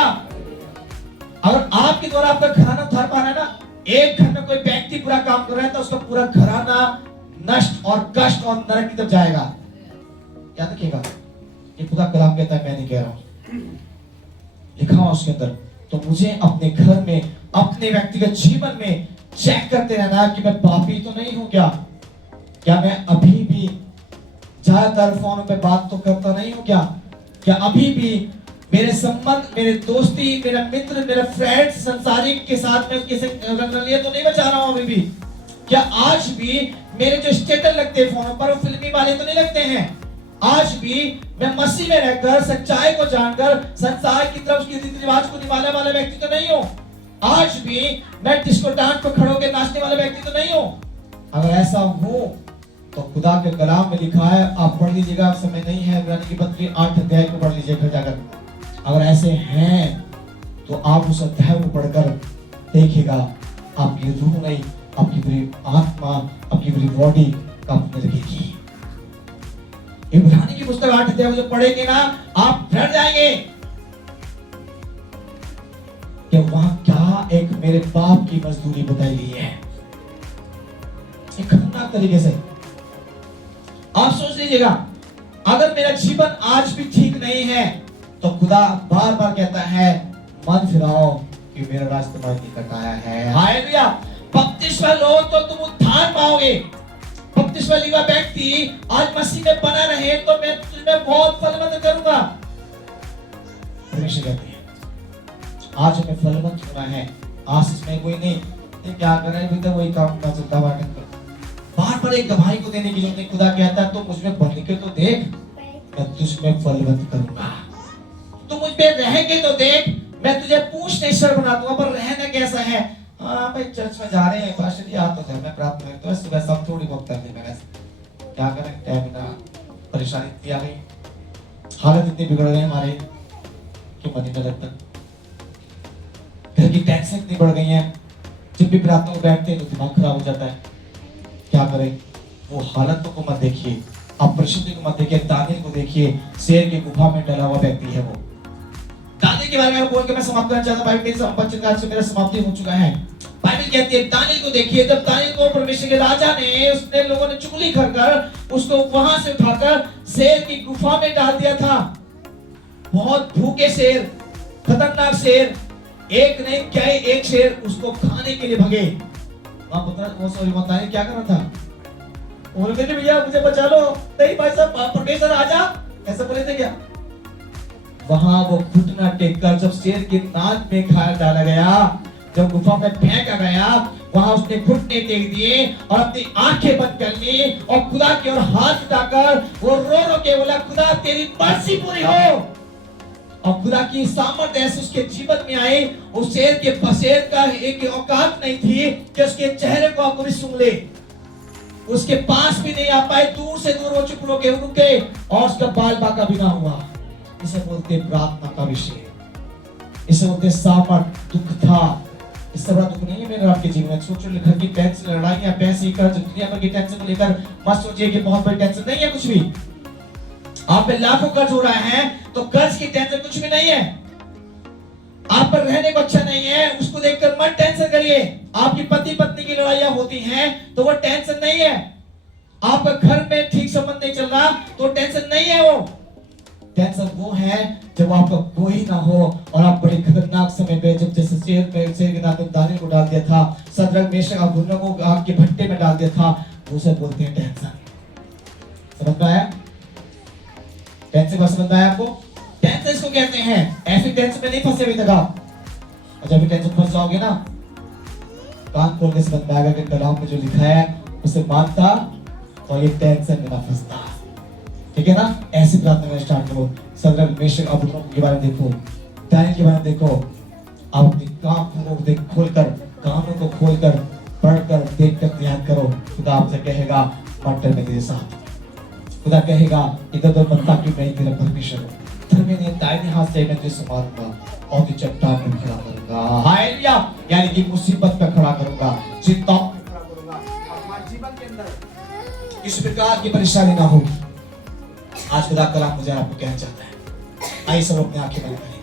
अगर आपके द्वारा आपका घराना उधार पाना है ना, एक घर में कोई व्यक्ति बुरा काम कर रहा है तो उसका पूरा घराना नष्ट और कष्ट और नरक की तरफ जाएगा। याद रखिएगा, ये खुदा कलाम कहता है, मैं नहीं कह रहा हूं, लिखा हुआ उसके अंदर। तो मुझे अपने घर में, अपने व्यक्तिगत जीवन में चेक करते रहना कि मैं पापी तो नहीं हूं क्या मैं अभी भी ज्यादातर फोन पे बात तो करता नहीं हूं क्या अभी भी मेरे संबंध, मेरे दोस्ती, मेरा मित्र, मेरा फ्रेंड संसारिक के साथ में किसी रंगलिया तो नहीं बचा रहा हूं अभी भी? क्या आज भी मेरे जो स्टेटस लगते हैं फोन पर वो फिल्मी वाले तो नहीं लगते हैं? आज भी मैं मसीह में रहकर, सच्चाई को जानकर, संसार की तरफ उसके रीति रिवाज को निभाने वाला व्यक्ति तो नहीं हूं? आज भी मैं डिस्को डांस पर खड़े होकर नाचने वाला व्यक्ति तो नहीं हूं? अगर ऐसा हो तो खुदा के कलाम में लिखा है, आप पढ़ लीजिएगा, समय नहीं है, इब्रानी की पत्री 8 अध्याय को पढ़ लीजिए फिर जाकर। अगर ऐसे हैं तो आप उस अध्याय को पढ़कर देखिएगा, आपकी रूह नहीं, आपकी पूरी आत्मा, आपकी पूरी बॉडी काम में लगेगी। इब्रानी की पुस्तक 8 अध्याय जो पढ़ेंगे ना, आप डर जाएंगे कि वहां क्या एक मेरे पाप की मजदूरी बताई गई है, एक खतरनाक तरीके से। आप सोच लीजिएगा, अगर मेरा जीवन आज भी ठीक नहीं है तो खुदा बार बार कहता है, मन फिराओ कि मेरा रास्ता तुम्हारे निकट आया है। हालेलुया। बपतिस्मा लो तो तुम उद्धार पाओगे। बपतिस्मा लिया व्यक्ति आज मसीह में बना रहे तो मैं तुम्हें बहुत फलवंत करूंगा। परमेश्वर कहते हैं, आज हमें फलवंत होना है, आशीष में कोई नहीं, क्या कर रहे हैं, वही काम का चलता बार बार एक गवाही को देने की जरूरत नहीं। खुदा कहता है, तो मुझमें बन के तो देख, मैं तुझमें फलवंत करूंगा। तू मुझ पे रह के तो देख, मैं तुझे पूछने सर बना दूंगा। पर रहना कैसा है? हाँ भाई, चर्च में जा रहे हैं, पास्टर जी आ तो जाए, मैं प्रार्थना करता हूँ, सुबह सब थोड़ी बहुत करते हैं। क्या करें, टाइम ना, परेशानी इतनी आ गई, हालत इतनी बिगड़ गई हमारे कि मन ही नहीं लगता, घर की टेंशन इतनी बढ़ गई है, जब भी प्रार्थना में बैठते हैं तो दिमाग खराब हो जाता है। क्या करें? वो हालत को मत देखिए, आप परिस्थिति को मत देखिए, दानियल को देखिए, शेर की गुफा में डला हुआ व्यक्ति है वो। दानियल के बारे में बोल के मैं समाप्त करना चाहता हूं, भाई मेरी संपत्ति से मेरा समाप्ति हो चुका है। बाइबल कहती है, दानियल को देखिए, जब दानियल को परमेश्वर के राजा ने, उसने लोगों ने चुगली कर उसको वहां से उठाकर शेर की गुफा में डाल दिया था। बहुत भूखे शेर, खतरनाक शेर, एक नहीं क्या एक शेर उसको खाने के लिए भगे। क्या कर रहा था? बोलते थे, भैया मुझे बचा लो। नहीं भाई साहब, परमेश्वर आजा, ऐसा बोले थे क्या? वहां वो घुटना टेककर जब शेर के नाक में घायल डाला गया, जब गुफा में फेंका गया, वहां उसने घुटने टेक दिए और अपनी आंखें बंद कर ली और खुदा की ओर हाथ उठाकर वो रो रो के बोला, खुदा तेरी मर्जी पूरी हो। और खुदा की सामर्थ्य ऐसे उसके जीवन में आई, उस शेर का एक औकात नहीं थी कि उसके चेहरे को आप सूंघ ले, उसके पास भी नहीं आ पाए, दूर से दूर वो चुप रुके और उसका बाल बाका भी ना हुआ। इसे बोलते प्रार्थना का विषय, इसे बोलते सामर्थ। दुख था, इससे बड़ा दुख नहीं है मेरे आपके जीवन में। सोचो, घर की टेंशन, लड़ाइयां, पैसे, कर्ज, दुनिया भर की टेंशन को लेकर मत सोचिए कि बहुत बड़ी टेंशन नहीं है कुछ भी। आप पे लाखों कर्ज हो रहा है तो कर्ज की टेंशन कुछ भी नहीं है। आप पर रहने को अच्छा नहीं है, उसको देखकर मत टेंशन करिए। आपकी पति पत्नी की लड़ाइयां होती हैं तो वो टेंशन नहीं है। आपका घर में ठीक संबंध नहीं चल रहा तो टेंशन नहीं है। वो टेंशन वो है जब आपका कोई ना हो और आप बड़े खतरनाक समय पे, जब जैसे शेर के नाम दानियल को डाल दिया था, सदरक मेशक अबेदनगो को आग के भट्टे में डाल दिया था, वो सब बोलते हैं टेंशन। समझ में आया? टेंशन का समझ में आया आपको? टेंशन इसको कहते हैं। ऐसी टेंशन में नहीं फंसे अभी तक आप, और जब भी टेंशन फंस जाओगे ना, कान खोल के समझ में आएगा कि कलाम में जो लिखा है उसे मानता और ये टेंशन में ना फंसता। ठीक है ना? ऐसी प्रार्थना में स्टार्ट करो। सदरक मेशक अबेदनगो के बारे में देखो, दानियल के बारे में देखो। आप अपने कानों को खोलकर पढ़कर देखकर ध्यान करो। खुदा आपसे कहेगा, मटर में तेरे साथ। खुदा कहेगा, इधर उधर मत ताकि मैं तेरा परमेश्वर हूं। धर्म में दाहिने हाथ से मैं तुझे संभालूंगा और तुझे चट्टान में खड़ा करूंगा। हालेलुया। यानी कि मुसीबत पे खड़ा करूंगा, चिंताओं में खड़ा करूंगा। हमारे जीवन के अंदर किसी प्रकार की परेशानी ना होगी। आज खुदा कलाम मुझे आपको कहना चाहता है, आइए सब अपने आंखें बंद करें।